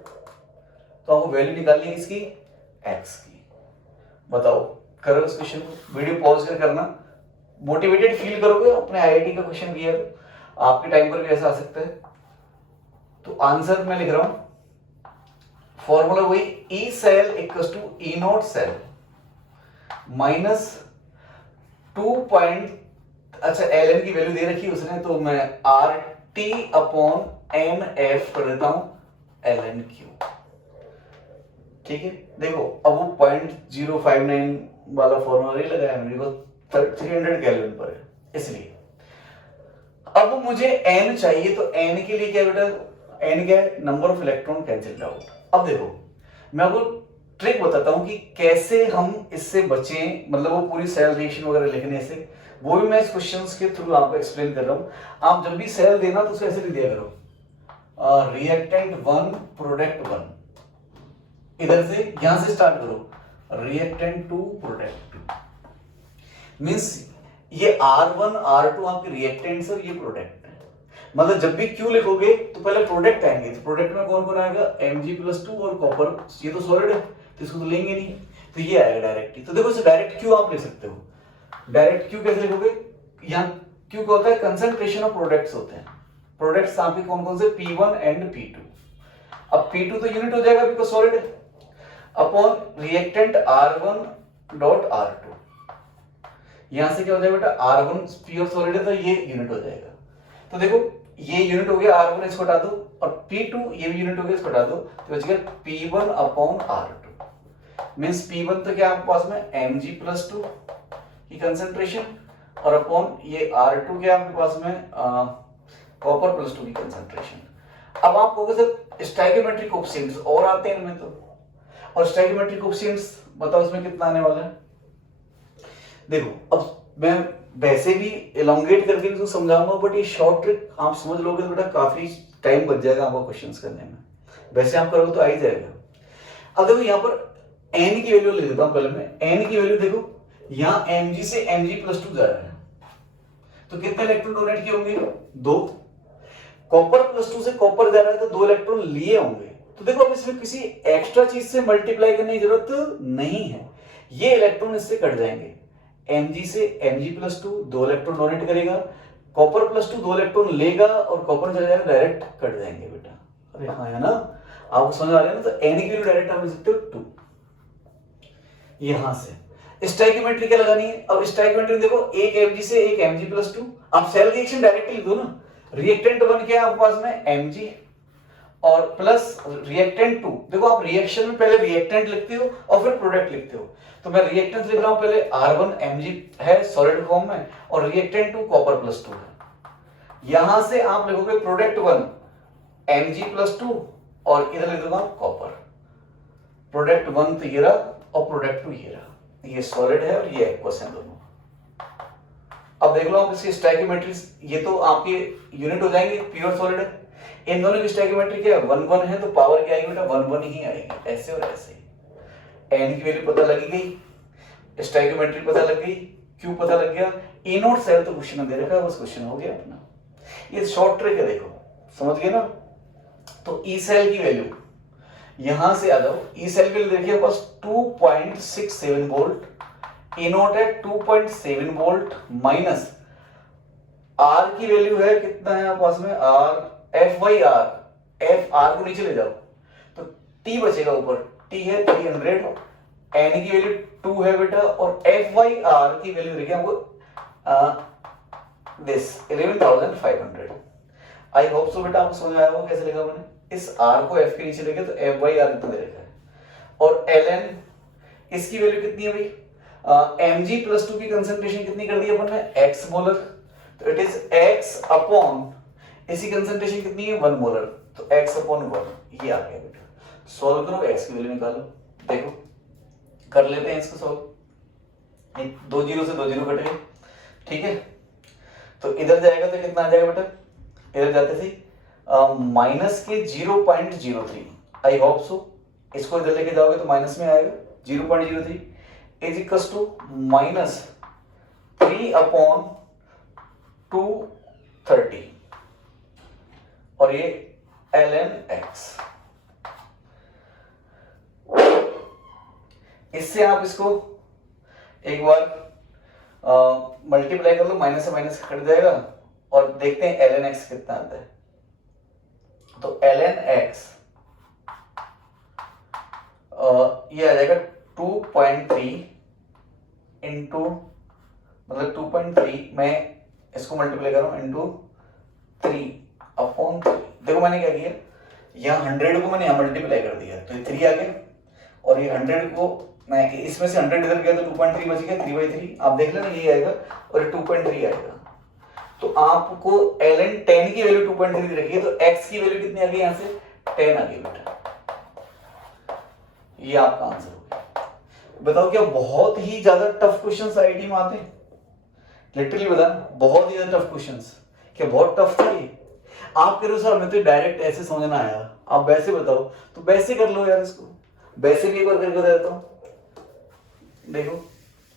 तो आपको वैल्यू निकालनी है इसकी x की। बताओ, करो इस क्वेश्चन को, वीडियो पॉज कर करना, मोटिवेटेड फील करोगे, अपने आईआईटी का क्वेश्चन किया तो आपके टाइम पर भी ऐसा आ सकता है। तो आंसर मैं लिख रहा हूं, फॉर्मूला वही E cell equals to E not cell minus 2 अच्छा ln की वैल्यू दे रखी है उसने, तो मैं RT/NF कर देता हूं ln Q। ठीक है, देखो अब वो 0.059 वाला फॉर्मूला नहीं लगाया मैंने, वो 300 केल्विन पर है, इसलिए अब मुझे n चाहिए, तो n के लिए क्या बेटा, n क्या है, number of electron cancel out. अब देखो मैं आपको ट्रिक बताता हूं कि कैसे हम इससे बचें, मतलब वो पूरी सेल रिएक्शन वगैरह लिखने से, वो भी मैं इस क्वेश्चंस के थ्रू आपको एक्सप्लेन कर रहा हूं। आप जब भी सेल देना तो उसको ऐसे लिख दिया करो, रिएक्टेंट 1 प्रोडक्ट 1, इधर से यहां से स्टार्ट करो, रिएक्टेंट 2 प्रोडक्ट 2, मींस ये R1 R2 आपके रिएक्टेंट्स और ये प्रोडक्ट है। मतलब जब भी Q लिखोगे तो पहले प्रोडक्ट आएंगे, तो प्रोडक्ट में कौन कौन आएगा, Mg+2 और कॉपर, ये तो सॉलिड है तो इसको तो लेंगे नहीं, तो ये आएगा डायरेक्ट ही। तो देखो इसे डायरेक्ट Q आप ले सकते हो। डायरेक्ट Q कैसे लिखोगे, यहाँ Q क्या होता है, कंसंट्रेशन ऑफ प्रोडक्ट्स होते हैं। प्रोडक्ट्स आपके कौन कौन से, P1 एंड P2। अब P2 तो यूनिट हो जाएगा बिकॉज सॉलिड है, अपॉन रिएक्टेंट R1.R2, यहां से क्या हो जाएगा बेटा, R1 प्योर सॉलिड है तो ये यूनिट हो जाएगा। तो देखो ये यूनिट हो गया R1, इसको हटा दो, और P2 ये भी यूनिट हो गया, इसको हटा दो, तो बच गया P1/R2। मींस P1 तो क्या आपके पास में Mg+2 की कंसेंट्रेशन और अपॉन ये R2 क्या आपके पास में कॉपर प्लस 2 की कंसेंट्रेशन। अब आप कहोगे सर स्टोइकियोमेट्रिक कोएफिशिएंट्स और आते हैं इनमें तो, और स्टोइकियोमेट्रिक कोएफिशिएंट्स बताओ इसमें कितना आने वाला है। देखो अब मैं वैसे भी एलोंगेट करके भी तो समझाऊंगा, बट ये शॉर्ट ट्रिक आप समझ लोगे तो बेटा काफी टाइम बच जाएगा आपको क्वेश्चंस करने में, वैसे आप करोगे तो आ ही जाएगा। अब देखो यहाँ पर n की वैल्यू ले लेता हूं पहले मैं, n की वैल्यू देखो यहाँ mg से mg+2 जा रहा है, तो कितने इलेक्ट्रॉन डोनेट किए होंगे, 2। कॉपर +2 से कॉपर जा रहा है तो 2 इलेक्ट्रॉन लिए होंगे। तो देखो अब इसमें किसी एक्स्ट्रा चीज से मल्टीप्लाई करने की जरूरत नहीं है, ये इलेक्ट्रॉन इससे कट जाएंगे। Mg से Mg+2 2 इलेक्ट्रॉन डोनेट करेगा, कॉपर +2 2 इलेक्ट्रॉन लेगा और कॉपर चला जाएगा, डायरेक्ट कट जाएंगे बेटा। अरे हाँ है ना, आपको समझ आ रहा है ना। तो n की वैल्यू डायरेक्ट आप लिख सकते हो 2। यहां से स्टोइकियोमेट्री क्या लगानी है, अब स्टोइकियोमेट्री देखो एक Mg से एक Mg+2, आप सेल रिएक्शन डायरेक्ट लिख दो ना। रिएक्टेंट 1 क्या है आपके पास में Mg और प्लस रिएक्टेंट 2, देखो आप रिएक्शन में पहले रिएक्टेंट लिखते हो और फिर प्रोडक्ट लिखते हो, तो मैं रिएक्टेंट लिख रहा हूं पहले R1 Mg है सॉलिड फॉर्म में और रिएक्टेंट 2 कॉपर +2 है। यहां से आप लिखोगे प्रोडक्ट 1 Mg+2 और इधर लिख दूंगा कॉपर। प्रोडक्ट 1 तो ये रहा और प्रोडक्ट 2 ये रहा, ये सॉलिड है और ये एक्वस है दोनों। अब देख लो आप इसकी स्टोइकियोमेट्री, ये तो आपके यूनिट हो जाएंगे, प्योर सॉलिड है। इन दोनों की स्टोइकियोमेट्री क्या है, 1 1 है, तो पावर क्या आएगी बेटा 1 1 ही आएगी, ऐसे और ऐसे। n की वैल्यू पता लगी गई, स्टोइकियोमेट्री पता लग गई, क्यों पता लग गया, ए नोट सेल तो क्वेश्चन दे रखा है, बस क्वेश्चन हो गया अपना। ये शॉर्ट ट्रिक है, देखो समझ गए ना। तो ई सेल की वैल्यू यहां से आ जाओ, ई सेल की वैल्यू देखिए बस 2.67 वोल्ट, ए नोट है 2.7 वोल्ट माइनस आर की वैल्यू है कितना है आपके पास में, R F by R, F R को नीचे ले जाओ तो टी बचेगा ऊपर, टी है 300, एन की वैल्यू 2 है बेटा और एफ बाई आर की वैल्यू देखिए हमको दिस 11,500। आई होप सो बेटा आपको समझ आया होगा कैसे लिखा मैंने, इस आर को एफ के नीचे लेके तो एफ बाई आर इतना दे रखा है। और एल एन इसकी वैल्यू कितनी है भाई, Mg+2 की कंसंट्रेशन कितनी कर दी अपन ने, x मोलर, तो इट इज x अपॉन इसी कंसंट्रेशन कितनी है 1 मोलर, तो x अपॉन 1 ये आ गया बेटा। सॉल्व करो, x की वैल्यू निकालो, देखो कर लेते हैं इसको सॉल्व। 2 जीरो से 2 जीरो कट गए, ठीक है। तो इधर जाएगा तो कितना आ जाएगा बेटा, इधर जाते थे माइनस के 0.03, आई होप सो इसको इधर लेके जाओगे तो माइनस में आएगा 0.03 is equals to minus 3 upon 230 और ये ln(x), इससे आप इसको एक बार मल्टीप्लाई कर लो, माइनस से माइनस कट जाएगा और देखते हैं ln(x) कितना आता है। तो ln(x) ये आ जाएगा 2.3 इंटू, मतलब 2.3 मैं इसको मल्टीप्लाई कर रहा हूं इंटू 3 अपॉन 3। देखो मैंने क्या किया, यहाँ 100 को मैंने यहाँ मल्टीप्लाई कर दिया तो ये 3 आ गया, और ये 100 को मैं इसमें से 100 इधर गया तो 2.3 बच गया, 3/3 आप देख लेना ये आएगा और ये 2.3 आएगा। तो आपको ln 10 की वैल्यू 2.3 रखी है, तो x की वैल्यू कितनी आ गई, यहाँ से 10 आ गई बेटा, ये आपका आंसर हो गया। बताओ क्या बहुत ही ज्यादा टफ क्वेश्चंस आईआईटी में आते हैं, लिटरली बता, बहुत ही ज्यादा टफ क्वेश्चंस, क्या बहुत टफ था ये। आप कह रहे हो सर हमें तो डायरेक्ट ऐसे समझना आया, आप वैसे बताओ, तो वैसे कर लो यार, इसको वैसे भी एक बार करके देता हूं। देखो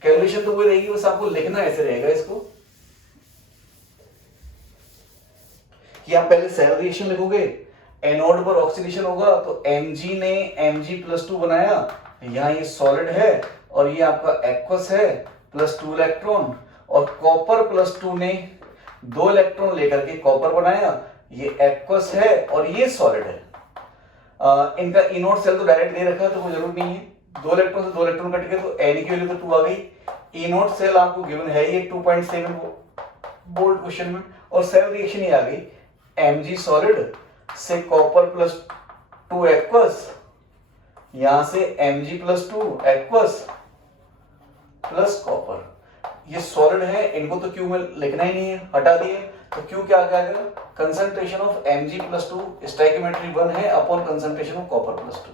कैलकुलेशन तो वही रहेगी, बस आपको लिखना ऐसे रहेगा इसको कि आप पहले सेल रिएक्शन लिखोगे, एनोड पर ऑक्सीडेशन होगा तो Mg ने Mg+2 बनाया, यहाँ ये सॉलिड है और ये आपका एक्वस है +2 इलेक्ट्रॉन, और कॉपर +2 ने 2 इलेक्ट्रॉन लेकर के कॉपर बनाया, ये एक्वस है और ये सॉलिड है। इनका इनोड सेल तो डायरेक्ट दे रखा है तो कोई जरूरत नहीं है, 2 इलेक्ट्रॉन से 2 इलेक्ट्रॉन कट गए तो n की वैल्यू तो 2 आ गई। इनोड सेल आपको गिवन है ये 2.7 वोल्ट क्वेश्चन में, और सेल रिएक्शन ये आ गई Mg सॉलिड से कॉपर +2 एक्वस, यहां से Mg+2 एक्वस प्लस कॉपर, ये सॉलिड है, इनको तो क्यू में लिखना ही नहीं है, हटा दिए, तो क्यू क्या आ गया, कंसंट्रेशन ऑफ Mg+2 स्टोइकियोमेट्री 1 है अपॉन कंसंट्रेशन ऑफ कॉपर +2,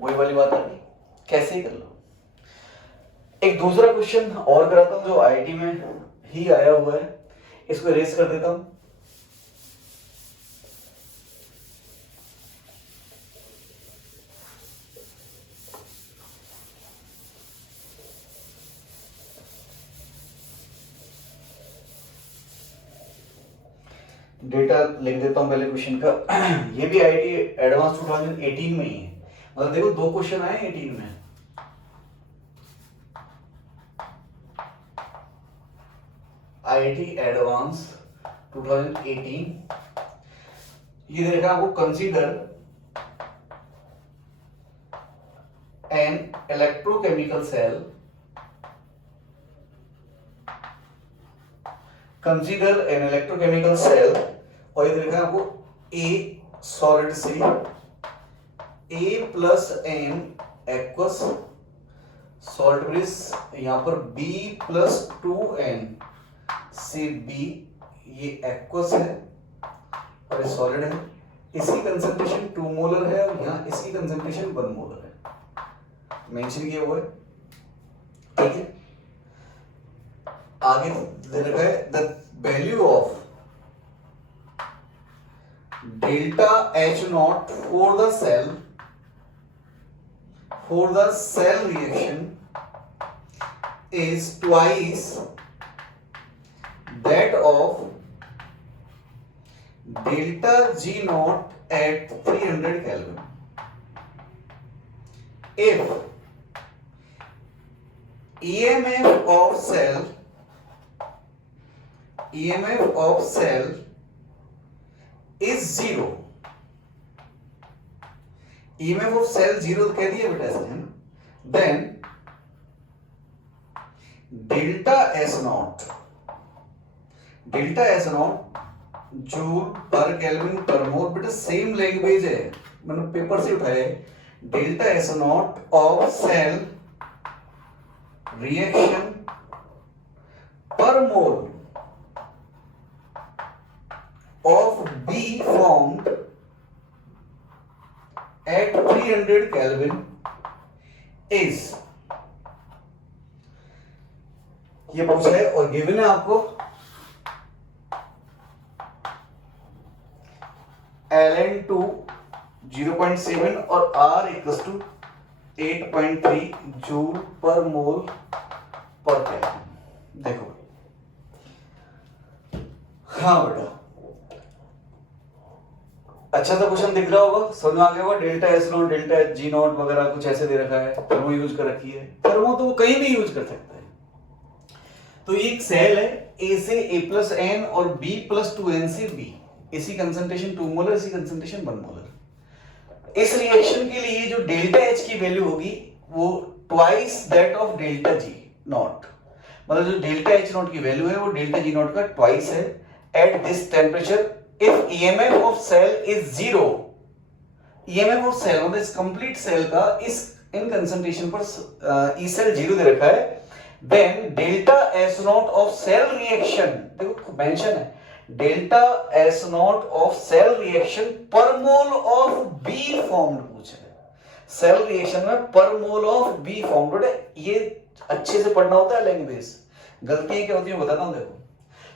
वही वाली बात आ गई, कैसे ही कर लो। एक दूसरा क्वेश्चन और कराता हूं जो आईआईटी में ही आया हुआ है, इसको रेस कर देता हूं। डेटा लिख देता हूं पहले क्वेश्चन का। ये भी आईआईटी एडवांस 2018 में ही है, मतलब देखो 2 क्वेश्चन आए 18 में। आईआईटी एडवांस 2018, ये देखा आपको, consider an electrochemical cell, consider an electrochemical cell, और ये देखा आपको ए सॉलिड से A+N एक्वस सॉल्ट ब्रिज, यहां पर B+2N से B, ये एक्वस है और ये सॉलिड है, इसकी कंसंट्रेशन 2 मोलर है और यहां इसकी कंसंट्रेशन 1 मोलर है, मेंशन किया हुआ है, ठीक है। आगे दे रखा है the value of delta H0 for the cell reaction is twice that of delta G0 at 300 Kelvin. If EMF of cell is 0, EMF of cell 0 कह दिया बेटा ऐसे, है ना, then डेल्टा S0 जूल पर केल्विन पर मोल, बेटा सेम लैंग्वेज है, मैंने पेपर से उठाया है। Delta S0 of cell reaction पर मोल of B formed at 300 Kelvin is, ये पूछा है और गिवन है आपको Ln2 0.7 और R = 8.3 जूल पर मोल पर केल्विन। देखो हाँ बेटा, अच्छा सा क्वेश्चन दिख रहा होगा, समझ में आ गया होगा। डेल्टा S0 डेल्टा G0 वगैरह कुछ ऐसे दे रखा है, थर्मो यूज कर रखी है, थर्मो तो वो कहीं भी यूज कर सकता है। तो ये एक सेल है, A से A+N और B+2N से B, इसी कंसंट्रेशन 2 मोलर, इसी कंसंट्रेशन 1 मोलर। इस रिएक्शन के लिए जो डेल्टा H की वैल्यू होगी वो twice that of delta G0, मतलब जो डेल्टा H0 की वैल्यू है वो डेल्टा G0 का ट्वाइस है at this temperature. If EMF of cell is 0, EMF of cell मतलब इस कंप्लीट सेल का इस इन कंसंट्रेशन पर E सेल 0 दे रखा है, then delta S0 of cell reaction, देखो मेंशन है, delta S0 of cell reaction पर मोल ऑफ B formed पूछा है, सेल रिएक्शन में पर मोल ऑफ B formed, ये अच्छे से पढ़ना होता है लैंग्वेज, गलतियां क्या होती है बताता हूं। देखो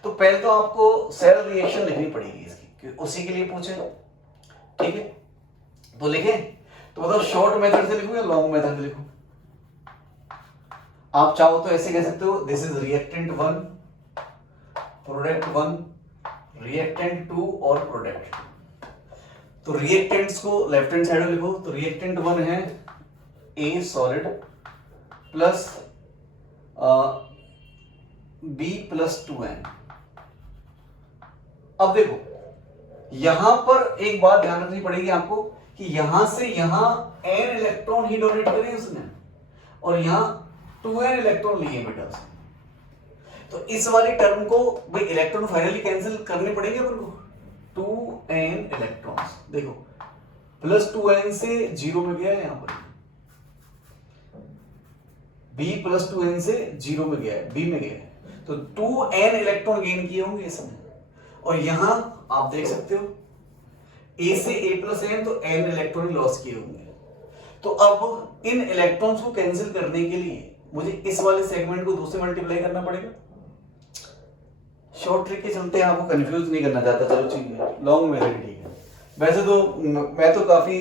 तो पहले तो आपको सेल रिएक्शन लिखनी पड़ेगी इसकी, उसी के लिए पूछे, ठीक है। तो लिखें तो बताओ शॉर्ट मेथड से लिखूं या लॉन्ग मेथड से लिखूं? आप चाहो तो ऐसे कह सकते हो, this is reactant 1, product 1, reactant 2 और प्रोडक्ट 2। तो रिएक्टेंट्स को लेफ्ट हैंड साइड में लिखो, तो रिएक्टेंट 1 है A सॉलिड प्लस B+2N। अब देखो यहां पर एक बात ध्यान रखनी पड़ेगी आपको कि यहां से यहां n इलेक्ट्रॉन ही डोनेट करे उसने और यहां 2n इलेक्ट्रॉन लिए बेटा उसने, तो इस वाली टर्म को भाई इलेक्ट्रॉन फाइनली कैंसिल करने पड़ेंगे अपन को, 2n इलेक्ट्रॉन्स, देखो +2n से 0 में गया है, यहां पर B+2n से 0 में गया है, B में गया है, तो 2n इलेक्ट्रॉन गेन किए होंगे इसमें, और यहां आप देख सकते हो a से a प्लस n, तो n इलेक्ट्रॉन लॉस किए होंगे। तो अब इन इलेक्ट्रॉन्स को कैंसिल करने के लिए मुझे इस वाले सेगमेंट को 2 से मल्टीप्लाई करना पड़ेगा। शॉर्ट ट्रिक के चलते आपको कंफ्यूज नहीं करना चाहता, चलो ठीक है, लॉन्ग मेथड ठीक है। वैसे तो मैं तो काफी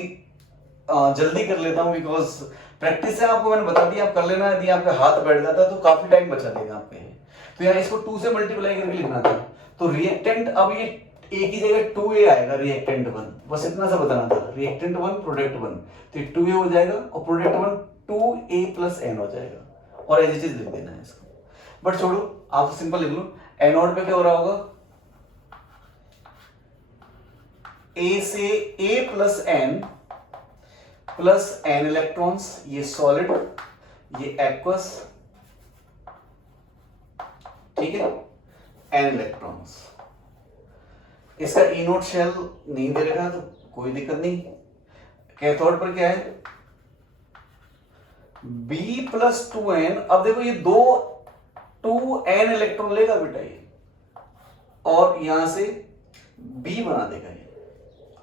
जल्दी कर लेता हूँ, बिकॉज प्रैक्टिस से आपको मैंने बता दिया, आप कर लेना, यदि आपका हाथ बैठ जाता है तो काफी टाइम बचा देगा आपके। तो यहाँ इसको 2 से मल्टीप्लाई करके लिखना था, तो रिएक्टेंट अब ये a की जगह 2a आएगा, रिएक्टेंट 1, बस इतना सा बताना था, रिएक्टेंट 1 प्रोडक्ट 1, तो ये 2a हो जाएगा और प्रोडक्ट 1 2a प्लस n हो जाएगा, और ऐसी चीज लिख देना है इसको। बट छोड़ो, आप सिंपल लिख लो, एनोड पे क्या हो रहा होगा, a से a plus n plus n electrons, ये सॉलिड ये एक्वस, ठीक है, n इलेक्ट्रॉन्स। इसका ई नोट शेल नहीं दे रखा तो कोई दिक्कत नहीं। कैथोड पर क्या है, b प्लस 2n। अब देखो ये 2n इलेक्ट्रॉन लेगा बेटा ये, और यहां से b बना देगा ये,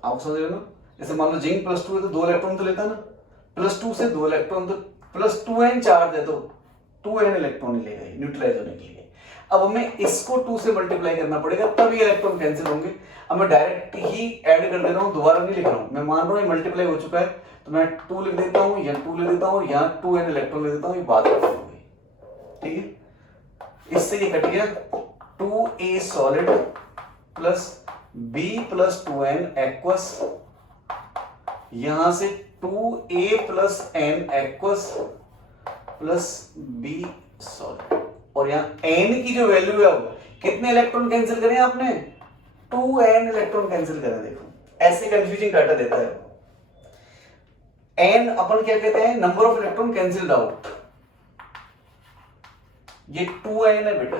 आप समझ रहे हो ना। जैसे मान लो जिंक प्लस 2 है तो 2 इलेक्ट्रॉन तो लेता ना, प्लस 2 से 2 इलेक्ट्रॉन, तो प्लस 2n चार्ज है तो 2n इलेक्ट्रॉन ही लेगा ये न्यूट्रलाइज होने के लिए। अब हमें इसको 2 से मल्टीप्लाई करना पड़ेगा, तब ये इलेक्ट्रॉन कैंसिल होंगे। अब मैं डायरेक्ट ही ऐड कर दे रहा हूं, दोबारा नहीं लिख रहा हूं, मैं मान रहा हूं ये मल्टीप्लाई हो चुका है, तो मैं 2 लिख देता हूं, या 2 लिख देता हूं, और यहाँ 2n इलेक्ट्रॉन लिख देता हूं, ये बात खत्म हो गई, ठीक है। इससे ये कट गया, 2a solid plus b plus 2n aqueous, यहां से 2a plus n aqueous plus b solid, और यहां n की जो वैल्यू है वो कितने इलेक्ट्रॉन कैंसिल करें आपने, 2n इलेक्ट्रॉन कैंसिल करें। देखो ऐसे कंफ्यूजिंग डाटा देता है। n अपन क्या कहते हैं, number of electron cancelled out, ये 2n है बेटा,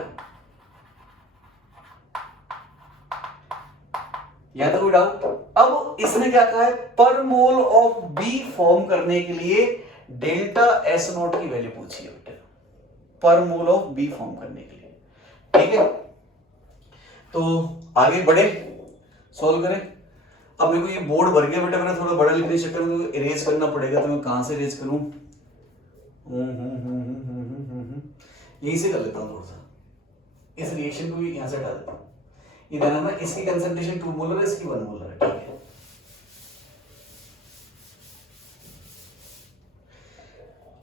या तो कोई डाउट। अब इसने क्या कहा है, पर मोल ऑफ बी फॉर्म करने के लिए डेल्टा एस नॉट की वैल्यू पूछी है बेटा, पर मोल ऑफ बी फॉर्म करने के लिए, ठीक है। तो आगे बढ़े, सॉल्व करें। अब मेरे को ये बोर्ड भर गया बेटा, मेरा थोड़ा बड़ा लिखने चक्कर में इरेज करना पड़ेगा, तो मैं कहां से इरेज करूं, यहीं से कर लेता हूं, थोड़ा सा इस रिएक्शन को भी यहां से हटा देता हूं। इधर है ना, इसकी कंसंट्रेशन 2 मोलर है, इसकी 1 मोलर है, ठीक है।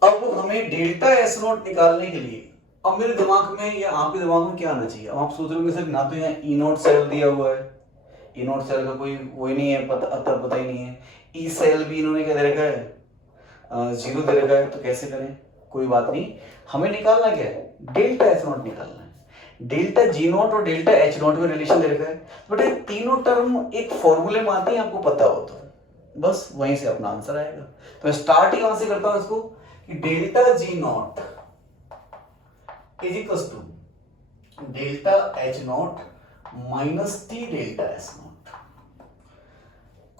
अब हमें डेल्टा एस नॉट निकालने के लिए, अब मेरे दिमाग में या आपके दिमाग में क्या आना चाहिए, अब आप सोच रहे होंगे सर ना तो यहाँ ई नॉट सेल दिया हुआ है, ई नॉट सेल का कोई वही नहीं है, पता ही नहीं है, ई सेल भी इन्होंने क्या दे रखा है, 0 दे रखा है, तो कैसे करें, कोई बात नहीं, हमें निकालना क्या है, डेल्टा एस नॉट निकालना है। डेल्टा जी नॉट और डेल्टा एच नॉट में रिलेशन दे रखा है, बट ये तीनों टर्म एक फॉर्मूले में आते हैं, आपको पता हो तो बस वहीं से अपना आंसर आएगा। तो स्टार्ट ही वहां से करता हूं इसको, कि delta G not is equal to delta H not minus T delta S not.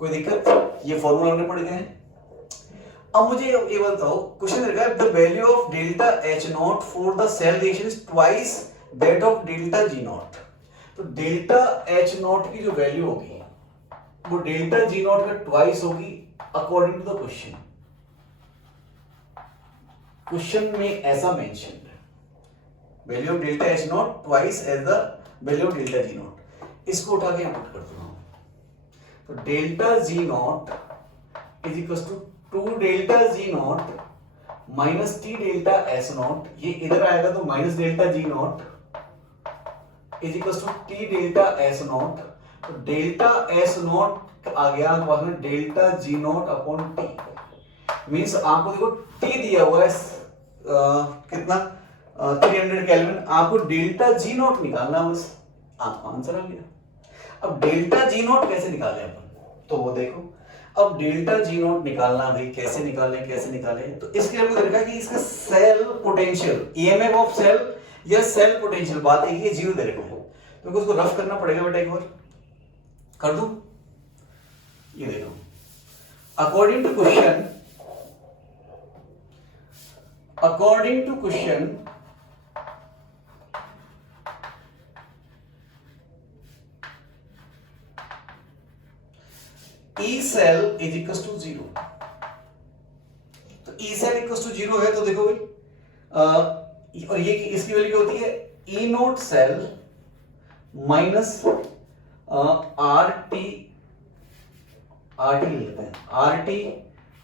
कोई दिक्कत, ये फॉर्मूला हमने पढ़ गए हैं। अब मुझे ये बताओ, क्वेश्चन रखा है the value of delta H naught for the cell reaction is twice that of delta G naught. तो डेल्टा एच नॉट की जो वैल्यू होगी वो डेल्टा जी नॉट का ट्वाइस होगी according to the question. Question में ऐसा मेंशन है, value of delta H naught twice as the value of delta G naught. इसको उठा के पुट कर दूंगा, तो delta G not is equal to 2 delta G naught minus T delta S naught, ये इधर आएगा तो minus delta G not is equal to T delta S naught. तो डेल्टा एस नॉट आ गया आपके पास में delta G naught upon T, means आपको देखो टी दिया हुआ है कितना 300 केल्विन, आपको डेल्टा जी नॉट निकालना, बस आपका आंसर आ गया। अब डेल्टा जी नॉट कैसे निकाले अपन, तो वो देखो, अब डेल्टा जी नॉट निकालना भाई, कैसे निकाले, तो इसके लिए हमको देखा कि इसका cell potential, EMF of cell या सेल पोटेंशियल, बात है कि 0 दे रखा है, तो उसको रफ करना पड़ेगा बेटा, एक बार कर दूं। ये देखो, according to question E cell is equal to 0। तो ई सेल इक्वल टू 0 है, तो देखो भाई और ये इसकी वैल्यू क्या होती है, E naught cell minus R T ले लेते हैं, R T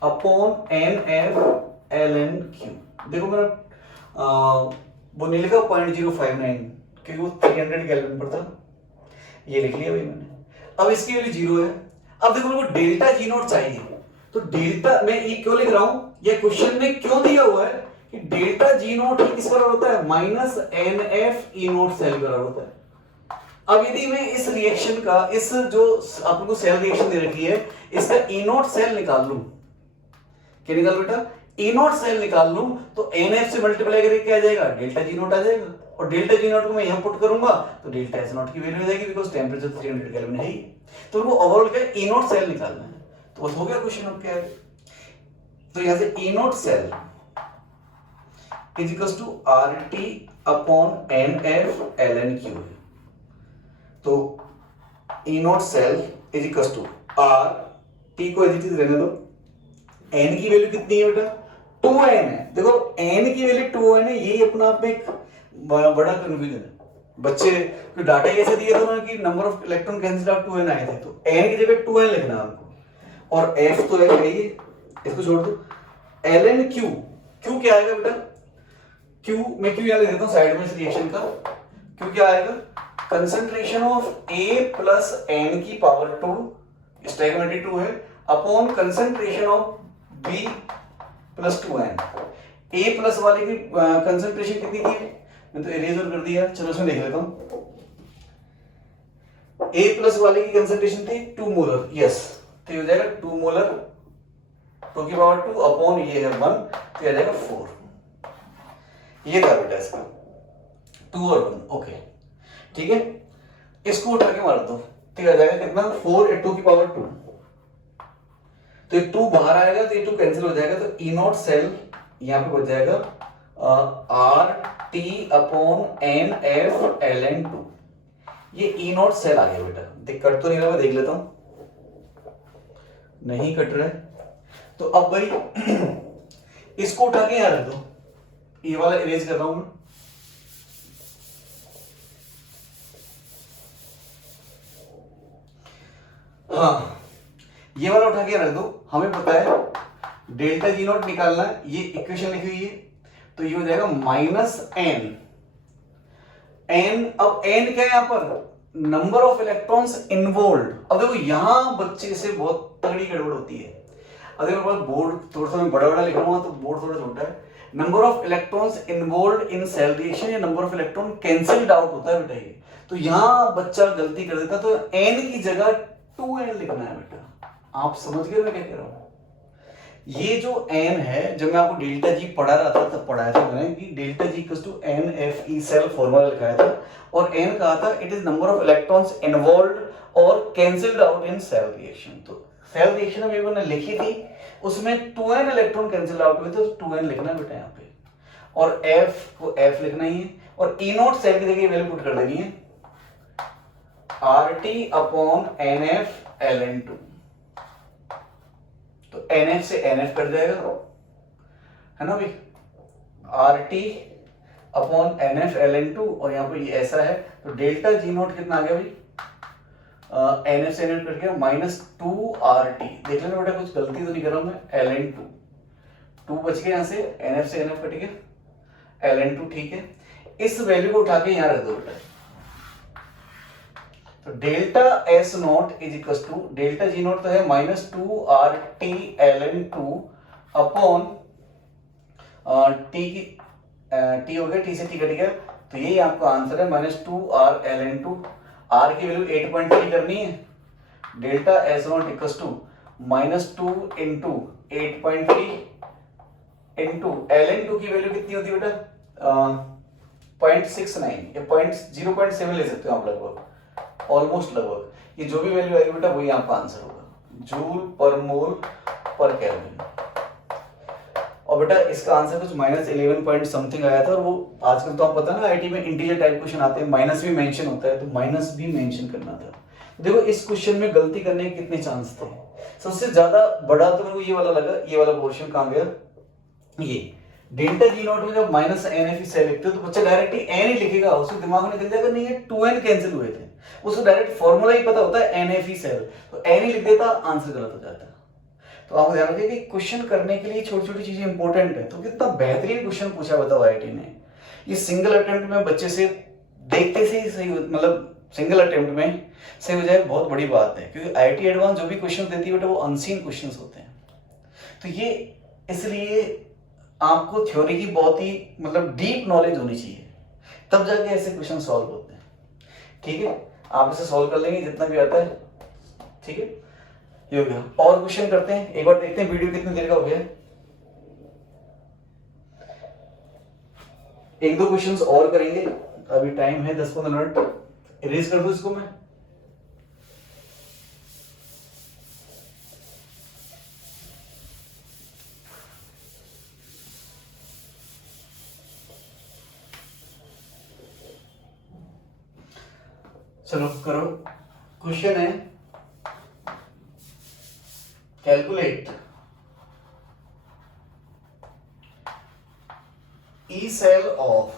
upon N F L N Q. देखो मेरा वो नहीं लिखा 0.059 क्योंकि वो 300 केल्विन पर था, ये लिख लिया भाई मैंने। अब इसकी वैल्यू 0 है। अब देखो मेरे को डेल्टा जी नोट चाहिए, तो डेल्टा मैं ये क्यों लिख रहा हूं, ये क्वेश्चन में क्यों दिया हुआ है कि डेल्टा जी नोट किस बराबर होता है, minus N F E naught cell बराबर होता है। अब यदि मैं इस रिएक्शन का, इस जो आपको सेल रिएक्शन दे रखी है, इसका ई नोट सेल निकाल लूं, क्या निकाल बेटा, ई नोट सेल निकाल लूं, तो एन एफ से मल्टीप्लाई करके क्या आ जाएगा, डेल्टा जी नोट आ जाएगा। और डेल्टा जी नोट को मैं यहां पुट करूंगा तो डेल्टा एस नोट की वैल्यू आ जाएगी, बिकॉज टेंपरेचर 300 केल्विन है ही। तो उनको ओवरऑल क्या ई नोट सेल निकालना है, तो बस हो गया क्वेश्चन अब क्या है। तो यहां से E naught cell is equal to R T upon N F L N Q. तो E naught cell is equal to R T को एज इट इज रहने दो, एन की वैल्यू कितनी है बेटा, 2n है। देखो n की वैल्यू 2n है, यही अपना आप में एक बड़ा कंफ्यूजन है। बच्चे को डाटा कैसे दिया था ना कि number of electron cancel out 2n आए थे, तो n की जगह 2n लिखना है आपको, और f तो है ये, इसको छोड़ दो। ln q, q क्या आएगा बेटा, q मैं q यहां लिख देता हूं साइड में इस रिएक्शन का। q क्या आएगा, concentration of a plus n की पावर 2, स्टोइकियोमेट्री 2 है, upon concentration of b plus 2n। a plus वाले की कंसंट्रेशन कितनी थी, मैं तो इरेजर कर दिया, चलो इसमें देख लेता हूं। a प्लस वाले की कंसंट्रेशन थी 2 मोलर, यस, तो ये हो जाएगा 2 मोलर 2 की पावर 2 अपॉन ये है 1, तो ये आ जाएगा 4। ये था बेटा इसका 2 और 1, ओके ठीक है। इसको उठा के मार दो, तो ये आ जाएगा कितना, 4 2 की पावर 2, तो ये 2 बाहर आएगा तो ये 2 कैंसिल हो जाएगा, तो ई नॉट सेल यहां पे बच जाएगा R T upon N F L N 2। ये ई नॉट सेल आ गया बेटा, देख कट तो नहीं रहा, मैं देख लेता हूं, नहीं कट रहा है। तो अब भाई इसको उठा के यहां रख दो, ये वाला इरेज कर रहा हूं मैं। हाँ ये वाला उठा के रख दो, हमें पता है डेल्टा जी नॉट निकालना है, ये इक्वेशन लिखी हुई है, तो ये हो जाएगा माइनस एन। एन, अब एन क्या है यहां पर, नंबर ऑफ इलेक्ट्रॉन्स इन्वॉल्व। अब देखो यहां बच्चे से बहुत तगड़ी गड़बड़ होती है। अगर मेरे पास बोर्ड थोड़ा सा मैं बड़ा बड़ा लिख रहा हूं तो बोर्ड थोड़ा छोटा है। Number of electrons involve in cell reaction या number of electron cancelled out होता है बेटा ये, तो यहां बच्चा गलती कर देता, तो एन की जगह 2n लिखना है बेटा। आप समझ गए मैं क्या कह रहा हूं। ये जो n है, जब मैं आपको डेल्टा जी पढ़ा रहा था तब पढ़ाया था मैंने कि delta G equals to N F E cell formula लिखाया था, और n कहा था it is number of electrons involved और cancelled out in cell reaction. तो सेल रिएक्शन में मैंने लिखी थी, उसमें 2n इलेक्ट्रॉन कैंसिल आउट हुए थे, तो 2n लिखना बेटा यहाँ पे, और f को f लिखना ही है, और ई नोट सेल की जगह वैल्यू पुट कर देनी है RT अपॉन NF ln2। तो NF से NF कट जाएगा, है ना भाई, RT अपॉन NF ln2, और यहाँ पे ये ऐसा है, तो डेल्टा जी नोट कितना आ गया भाई, NF से NF कट गया -2RT। देख लेना बेटा कुछ गलती तो नहीं कर रहा हूं मैं, ln2 2 बच गया, यहाँ से NF से NF कट गया, ln2 ठीक है। इस वैल्यू को उठा के यहाँ रख दो बेटा, तो delta S naught is equal to, delta G naught तो है -2RT ln2 अपॉन टी की टी हो गया, टी से टी कट गया, तो यही आपका आंसर है -2R ln2। R की वैल्यू 8.3 करनी है, delta S naught equal to -2 into 8.3 into ln2 की वैल्यू कितनी होती है बेटा, 0.69 या 0.7 ले सकते हो आप, लगभग ऑलमोस्ट लगभग। ये जो भी वैल्यू आएगी बेटा वही आपका आंसर होगा, जूल पर मोल पर केल्विन। और बेटा इसका आंसर कुछ -11 पॉइंट समथिंग आया था, और वो आजकल तो आप पता ना आईटी में इंटीजर टाइप क्वेश्चन आते हैं, माइनस भी मेंशन होता है, तो माइनस भी मेंशन करना था। देखो इस क्वेश्चन में गलती करने के कितने चांस थे, सबसे ज्यादा बड़ा तो मेरे को ये वाला लगा, ये वाला पोर्शन कहाँ गया, ये डेल्टा जी नॉट में जब माइनस एन एफ सेल लिखते हो तो बच्चा डायरेक्ट एन ही लिखेगा, उसके दिमाग में निकल जाएगा नहीं ये 2n कैंसिल हुए थे, उसको डायरेक्ट फॉर्मूला ही पता होता है एन एफ सेल, तो एन ही लिख देता, आंसर गलत हो जाता। तो आपको ध्यान रखिए कि क्वेश्चन करने के लिए छोटी छोटी चीजें इंपॉर्टेंट है। तो कितना बेहतरीन क्वेश्चन पूछा बताओ आईआईटी ने, ये सिंगल अटेम्प्ट में बच्चे से देखते से ही सही, मतलब सिंगल अटेम्प्ट में सही हो जाए बहुत बड़ी बात है, क्योंकि आईआईटी एडवांस जो भी क्वेश्चन देती है बेटा वो अनसीन क्वेश्चंस होते हैं। तो ये इसलिए आपको थ्योरी की बहुत ही मतलब डीप नॉलेज होनी चाहिए, तब जाके ऐसे क्वेश्चन सॉल्व होते हैं। ठीक है, आप इसे सॉल्व कर लेंगे जितना भी आता है। ठीक है, ये हो गया। और क्वेश्चन करते हैं, एक बार देखते हैं वीडियो कितनी देर का हो गया। एक दो क्वेश्चंस और करेंगे, अभी टाइम है 10-15 मिनट। इरेज कर दूं इसको मैं, चलो करो। क्वेश्चन है calculate E cell of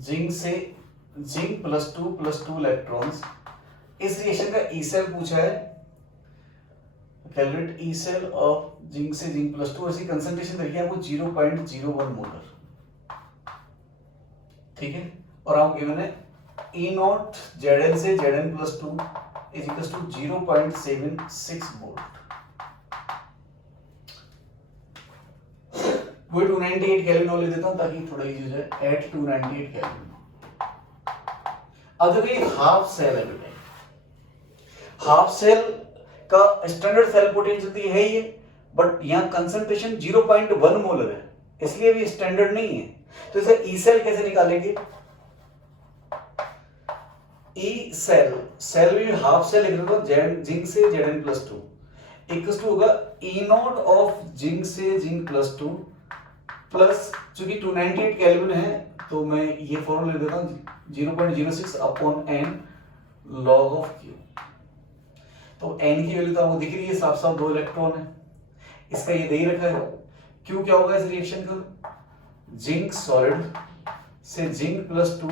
zinc से जिंक +2 इलेक्ट्रॉन्स, इस रिएक्शन का ई सेल पूछा है। Calculate E cell of zinc से जिंक +2, ऐसी कंसंट्रेशन देखिए आपको 0.01 मोलर। ठीक है, और आप गिवन है E नॉट Zn से Zn+2 is equal to 0.76 volt. वो 298 केल्विन और ले देता हूं ताकि थोड़ा इजी हो जाए। At 298 kelvin. अब देखिए हाफ सेल है बेटा, हाफ सेल का स्टैंडर्ड सेल पोटेंशियल तो है ही है, बट यहाँ कंसंट्रेशन 0.1 मोलर है, इसलिए भी स्टैंडर्ड नहीं है। तो इसे ई सेल कैसे निकालेंगे? ई सेल, सेल भी हाफ सेल लिख रहा था, जिंक से Zn+2 इक्वल टू होगा ई नॉट ऑफ जिंक से जिंक+2 प्लस, चूंकि 298 केल्विन है तो मैं ये फॉर्मूला लिख देता हूं 0.06 upon n log of Q। तो n की वैल्यू तो आपको दिख रही है, साफ साफ 2 इलेक्ट्रॉन है, इसका ये दे ही रखा है। Q क्या होगा इस रिएक्शन का? जिंक सॉलिड से जिंक+2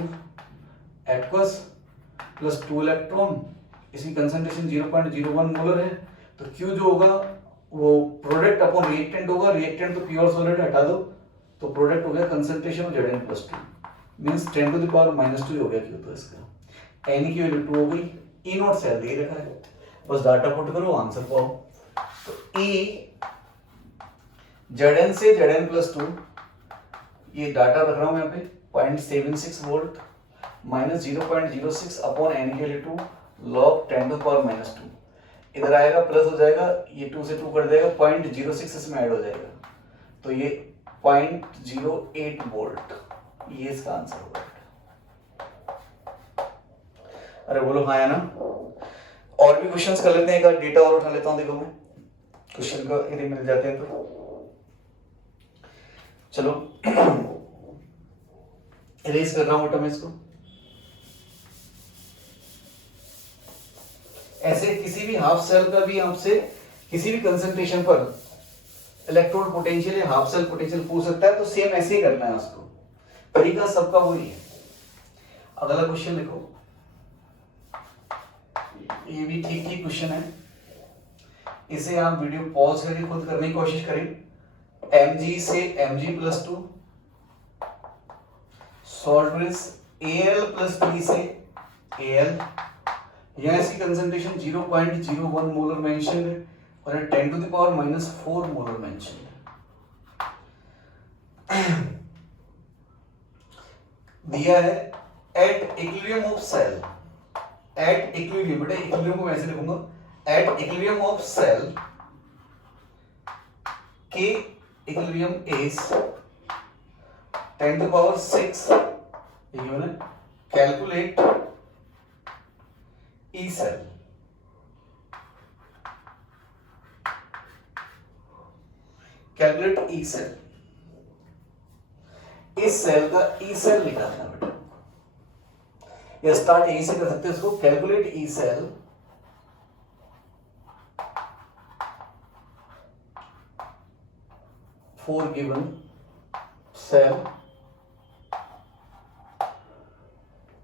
एक्वस प्लस 2 इलेक्ट्रॉन, इसकी कंसंट्रेशन 0.01 मोलर है। तो Q जो होगा वो प्रोडक्ट अपॉन रिएक्टेंट होगा, रिएक्टेंट तो प्योर सॉलिड हटा दो, तो प्रोडक्ट हो गया concentration of Zn+2 means 10 to the power -2 हो गया Q। तो इसका n की वैल्यू 2 हो गई। E नॉट सेल दे रखा है, बस डाटा पुट करो आंसर पाओ। तो E Zn से Zn+2, ये डाटा रख रहा हूं मैं यहाँ पे 0.76 वोल्ट माइनस 0.06 अपॉन n की वैल्यू 2 log 10 टू पावर -2, इधर आएगा प्लस हो जाएगा, ये 2 से 2 कट जाएगा, 0.06 इसमें ऐड हो जाएगा, तो ये 0.08 वोल्ट, ये इसका आंसर होगा। अरे बोलो हाँ या ना। और भी क्वेश्चंस कर लेते हैं, एक डेटा और उठा लेता हूं, देखो मैं क्वेश्चन का यदि मिल जाते हैं तो। चलो इरेज कर रहा हूं बेटा मैं इसको। ऐसे किसी भी हाफ सेल का भी आपसे किसी भी कंसंट्रेशन पर इलेक्ट्रोड पोटेंशियल या हाफ सेल पोटेंशियल पूछ सकता है, तो सेम ऐसे ही करना है उसको, तरीका सबका वही है। अगला क्वेश्चन देखो, ये भी ठीक ठीक क्वेश्चन है, इसे आप वीडियो पॉज करके खुद करने की कोशिश करें। Mg से Mg+2 सॉल्ट ब्रिज Al+3 से Al, यहाँ इसकी कंसंट्रेशन 0.01 मोलर मेंशन है और 10 to the power -4 molar mention है। दिया है at equilibrium of cell, at equilibrium, बेटा इक्विलिब्रियम को ऐसे लिखूंगा, at equilibrium of cell K equilibrium is 10 to power 6, calculate E cell. Calculate E cell, इस सेल का ई सेल निकालना बेटा। या स्टार्ट यहीं से कर सकते हैं इसको, calculate E cell for given cell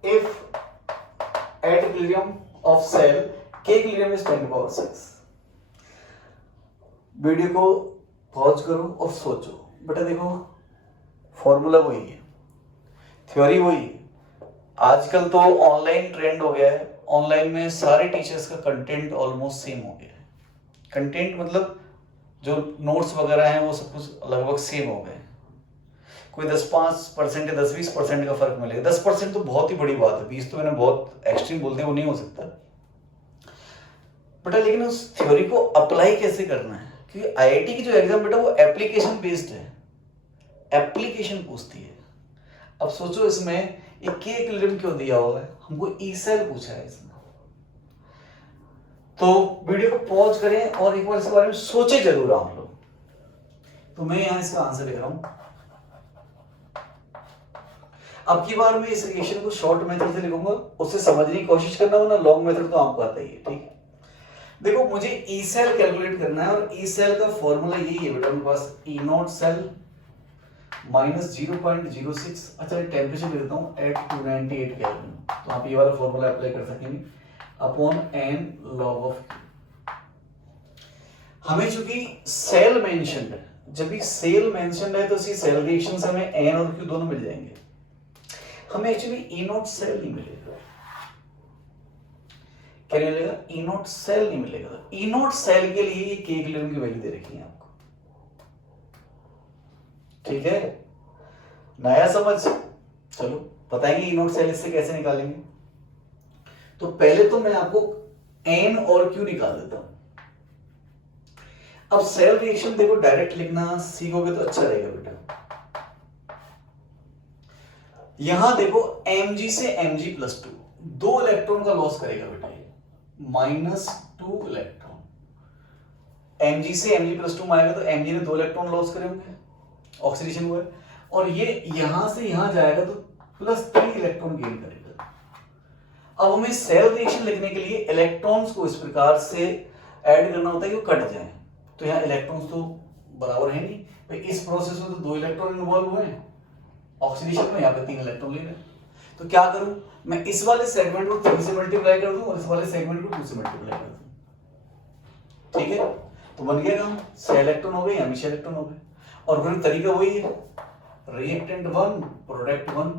if at equilibrium of cell K equilibrium is 10⁶। Video को पॉज करो और सोचो। बेटा देखो फॉर्मूला वही है, थ्योरी वही है। आजकल तो ऑनलाइन ट्रेंड हो गया है, ऑनलाइन में सारे टीचर्स का कंटेंट ऑलमोस्ट सेम हो गया है। कंटेंट मतलब जो नोट्स वगैरह हैं वो सब कुछ लगभग सेम हो गए। कोई 10-5% या 10-20% का फर्क मिलेगा। 10% तो बहुत ही बड़ी बात है, 20 तो मैंने बहुत एक्सट्रीम बोलते हैं, वो नहीं हो सकता बेटा। लेकिन उस थ्योरी को अप्लाई कैसे करना है, क्योंकि आईआईटी की जो एग्जाम बेटा वो एप्लीकेशन बेस्ड है, एप्लीकेशन पूछती है। अब सोचो इसमें ये के इक्विलिब्रियम क्यों दिया हुआ है, हमको ई सेल पूछा है इसमें। तो वीडियो को पॉज करें और एक बार इसके बारे में सोचे जरूर आप लोग। तो मैं यहां इसका आंसर लिख रहा हूं। अब की बार मैं इस इक्वेशन को शॉर्ट मेथड से लिखूंगा, उससे समझने की कोशिश करना, वरना लॉन्ग मेथड तो आपको आता ही है। ठीक है, देखो मुझे ई सेल कैलकुलेट करना है और ई सेल का फॉर्मूला यही है बेटा मेरे पास, ई नॉट सेल माइनस 0.06। अच्छा टेम्परेचर लिख देता हूँ एट 298 केल्विन, तो आप ये वाला फॉर्मूला अप्लाई कर सकेंगे upon N log of Q. हमें चूंकि सेल मेंशन्ड है, जब भी सेल मेंशन्ड है तो इसी सेल रिएक्शन से हमें एन और क्यू दोनों मिल जाएंगे। हमें एक्चुअली ई नॉट सेल नहीं मिलेगा। क्या नहीं मिलेगा? ई नॉट सेल नहीं मिलेगा। ई नॉट सेल के लिए के इक्विलिब्रियम की वैल्यू दे रखी है आपको। ठीक है, नया समझ? चलो बताएंगे ई नॉट सेल इससे कैसे निकालेंगे। तो पहले तो मैं आपको एन और क्यू निकाल देता हूं। अब सेल रिएक्शन देखो डायरेक्ट लिखना सीखोगे तो अच्छा रहेगा बेटा। यहां देखो Mg से Mg प्लस 2 2 इलेक्ट्रॉन का लॉस करेगा बेटा, ये -2 इलेक्ट्रॉन। Mg से Mg प्लस 2 आएगा तो Mg ने 2 इलेक्ट्रॉन लॉस करे होंगे, ऑक्सीडेशन हुआ है, और ये यहां से यहां जाएगा तो +3 इलेक्ट्रॉन गेन करेगा। अब हमें सेल रिएक्शन लिखने के लिए इलेक्ट्रॉन्स को इस प्रकार से ऐड करना होता है कि वो कट जाए। तो यहाँ इलेक्ट्रॉन्स तो बराबर है नहीं भाई, इस प्रोसेस में तो 2 इलेक्ट्रॉन इन्वॉल्व हुए हैं, ऑक्सीडेशन में यहाँ पे 3 इलेक्ट्रॉन ले रहे हैं। तो क्या करूं मैं, इस वाले सेगमेंट को 3 से मल्टीप्लाई कर दूं और इस वाले सेगमेंट को 2 से मल्टीप्लाई कर दूं। ठीक है, तो बन गया काम, 6 इलेक्ट्रॉन हो गए, यहाँ भी 6 इलेक्ट्रॉन हो गए। और फिर तरीका वही है, रिएक्टेंट 1 प्रोडक्ट 1,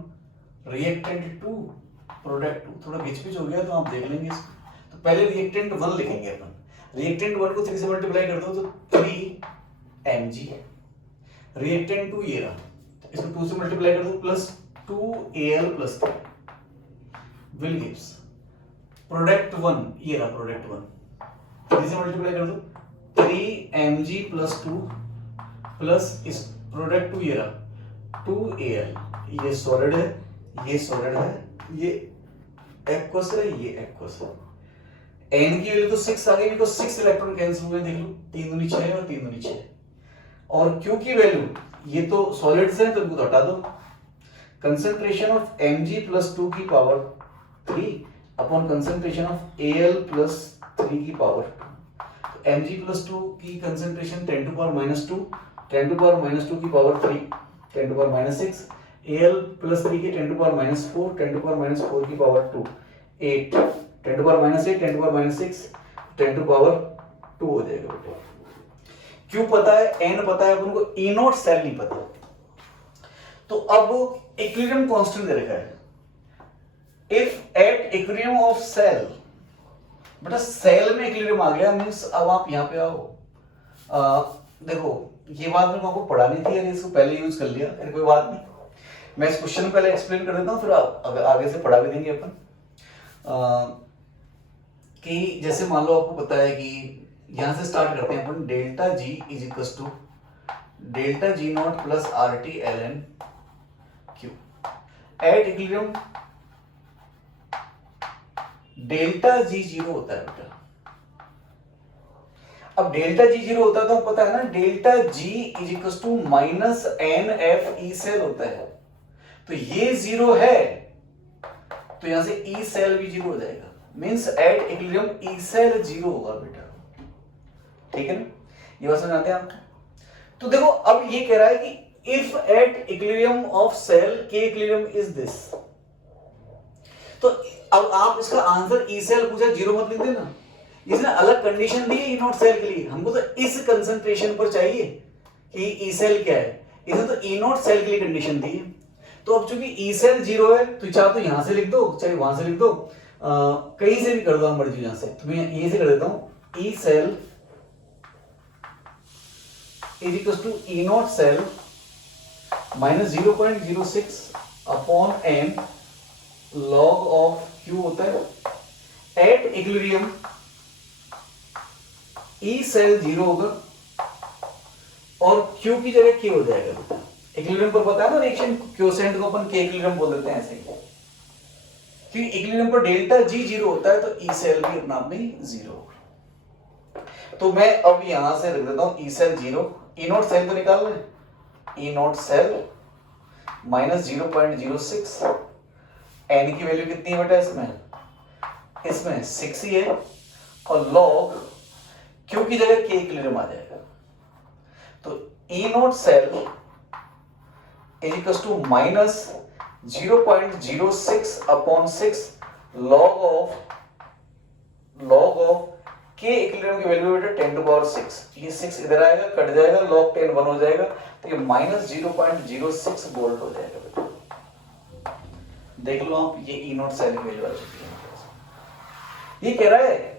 रिएक्टेंट 2 प्रोडक्ट 2। थोड़ा घिच-पिच हो गया तो आप देख लेंगे इसको। तो पहले रिएक्टेंट 1 लिखेंगे अपन। रिएक्टेंट 1 को 3 से मल्टीप्लाई कर दो तो 3 Mg। रिएक्टेंट 2 ये रहा, इसको 2 से मल्टीप्लाई कर दो plus 2Al plus 3 will gives product 1, ये रहा प्रोडक्ट 1, 3 से मल्टीप्लाई कर दो 3Mg प्लस 2 प्लस इस प्रोडक्ट 2 ये रहा 2Al। ये सॉलिड है, ये सॉलिड है, ये एक्वस है, ये एक्वस है। N की वैल्यू तो 6 आ गई, बिकॉज़ 6 इलेक्ट्रॉन कैंसिल हुए, देख लो 3 दूनी 6 और 3 दूनी 6। और Q की वैल्यू, ये तो सॉलिड्स हैं तो इनको तो हटा दो। कंसंट्रेशन ऑफ Mg प्लस 2 की power 3 upon concentration of Al plus 3 की पावर 2। तो Mg प्लस 2 की concentration 10 to power -2, 10 to power -2 की power 3, 10 to power -6, Al plus 3 की 10 टू पावर -4, 10 टू पावर -4 की power 2, 8, 10 to power -8, 10 to power -6, 10 to power 2 हो जाएगा बेटा। क्यों पता है, एन पता है, अपन को ई नॉट सेल नहीं पता। तो अब इक्विलिब्रियम कांस्टेंट दे रखा है, if at equilibrium of cell, बेटा सेल में इक्विलिब्रियम आ गया मींस अब आप यहां पे आओ। देखो ये बात मैंने आपको पढ़ानी थी, अरे इसको पहले यूज कर लिया, अरे कोई बात नहीं, मैं इस क्वेश्चन पहले एक्सप्लेन कर देता हूं, फिर आप आगे से पढ़ा भी देंगे अपन। कि जैसे मान लो आपको पता है कि यहां से स्टार्ट करते हैं अपन, delta G is equal to delta G not plus R T L N Q. At equilibrium delta G 0 होता है बेटा। अब डेल्टा जी 0 होता है तो पता है ना, delta G is equal to -NFE cell होता है। तो ये 0 है तो यहाँ से ई सेल भी 0 हो जाएगा, means at equilibrium E cell 0 होगा बेटा, ठीक है ना, ये बात समझ आते हैं आपको। तो देखो अब ये कह रहा है कि if at equilibrium of cell K equilibrium is this, तो अब आप इसका आंसर ई सेल पूछा 0 मत लिख देना, इसने अलग कंडीशन दी है ई नॉट सेल के लिए, हमको तो इस कंसंट्रेशन पर चाहिए कि ई सेल क्या है, इसने तो ई नॉट सेल के लिए कंडीशन दी है। तो अब चूंकि ई सेल 0 है तो चाहे तो यहां से लिख दो चाहे वहां से लिख दो, कहीं से भी कर दो हम मर्जी, यहां से तो मैं यहीं से कर देता हूं, E cell is equal to E not cell minus 0.06 upon M log of Q होता है, एट इक्विलिब्रियम ई सेल 0 होगा और क्यू की जगह के हो जाएगा बेटा, इक्विलिब्रियम पर पता है ना रिएक्शन क्वोशिएंट को अपन के इक्विलिब्रियम बोल देते हैं ऐसे ही, क्योंकि इक्विलिब्रियम पर डेल्टा जी 0 होता है तो ई सेल भी अपना आप में 0 होगा। तो मैं अब यहां से रख देता हूं E cell 0, E not cell तो निकाल लें, E not cell minus 0.06, N की वैल्यू कितनी है बेटा इसमें 6 ही है और लॉग क्यू की जगह के इक्विलिब्रियम आ जाएगा, तो E not cell is equal to minus 0.06 upon 6 log of के इक्विलिब्रियम की वैल्यू बेटा 10 टू पावर 6, ये 6 इधर आएगा कट जाएगा, लॉग 10 1 हो जाएगा, तो ये माइनस 0.06 वोल्ट हो जाएगा बेटा, देख लो आप ये ई नॉट सेल की वैल्यू आ चुकी है। ये कह रहा है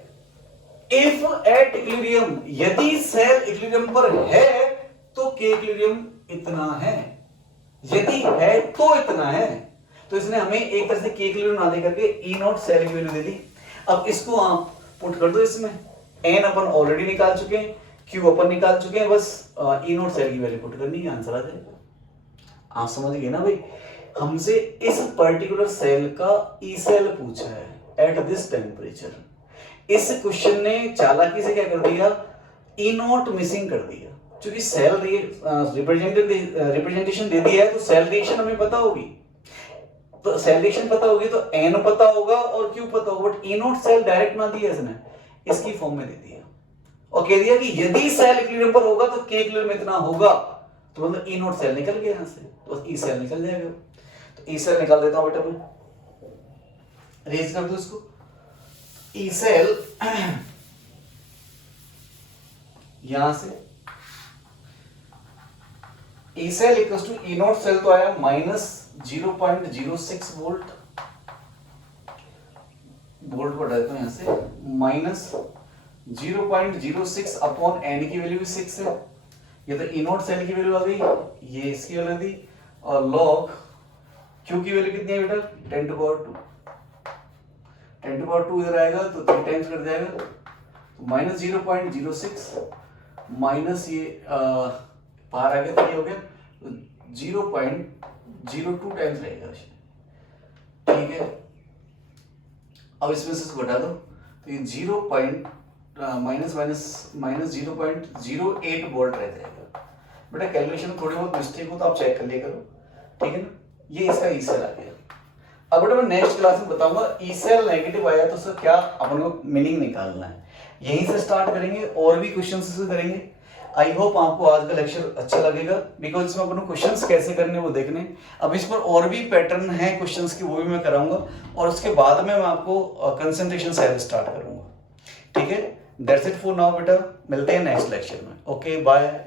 इफ एट इक्विलिब्रियम, यदि सेल इक्विलिब्रियम पर है तो के इक्विलिब्रियम इतना है, यदि है तो इतना है, तो इसने हमें एक तरह से के इक्विलिब्रियम ना दे करके ई नॉट सेल की वैल्यू दे दी। अब इसको आप पुट कर दो, इसमें एन अपन ऑलरेडी निकाल चुके हैं, क्यू अपन निकाल चुके हैं, बस ई नॉट सेल की वैल्यू पुट करनी है, आंसर आ जाएगा। आप समझ गए ना भाई, हमसे इस पर्टिकुलर सेल का ई सेल पूछा है एट दिस टेम्परेचर, इस क्वेश्चन ने चालाकी से क्या कर दिया, ई नॉट मिसिंग कर दिया, क्योंकि सेल रिप्रेजेंटेशन दे दी है तो सेल रिएक्शन हमें पता होगी, तो सेल रिएक्शन पता होगी तो एन पता होगा और क्यू पता होगा, but E not cell direct ना दिया इसने, इसकी फॉर्म में दे दिया और कह दिया कि यदि सेल इक्विलिब्रियम पर होगा तो के इक्विलिब्रियम इतना होगा, तो मतलब ई नॉट सेल निकल गया यहां से, तो ई सेल निकल जाएगा, तो ई सेल निकाल देता हूं बेटा मैं, रेज कर दो इसको, ई सेल यहां से E cell equals to E not cell तो आया माइनस 0.06 वोल्ट पर डालता हूं यहां से, माइनस 0.06 अपॉन एन की वैल्यू भी 6 है, ये तो ई नॉट सेल की वैल्यू आ गई, ये इसकी वैल्यू दी, और लॉग क्यू की वैल्यू कितनी है बेटा 10 टू पावर 2, 10 टू पावर 2 इधर आएगा तो 3 टाइम्स कर जाएगा, तो माइनस 0.06 माइनस ये बाहर आ गया तो ये हो गया 0.02 टाइम्स रहेगा, ठीक है। अब इसमें से इसको घटा दो तो ये 0.08 वोल्ट रह जाएगा बेटा, कैलकुलेशन में थोड़ी बहुत मिस्टेक हो तो आप चेक कर लिया करो, ठीक है ना। ये इसका ई सेल आ गया। अब बेटा मैं नेक्स्ट क्लास में बताऊंगा ई सेल नेगेटिव आया तो उसका क्या अपन को मीनिंग निकालना है, यहीं से स्टार्ट करेंगे और भी क्वेश्चन से करेंगे। आई होप आपको आज का लेक्चर अच्छा लगेगा, बिकॉज इसमें अपन को क्वेश्चंस कैसे करने वो देखने, अब इस पर और भी पैटर्न है क्वेश्चंस की, वो भी मैं कराऊंगा, और उसके बाद में मैं आपको कंसंट्रेशन सेल स्टार्ट करूंगा, ठीक है। दैट्स इट फॉर नाउ बेटा, मिलते हैं नेक्स्ट लेक्चर में, ओके बाय।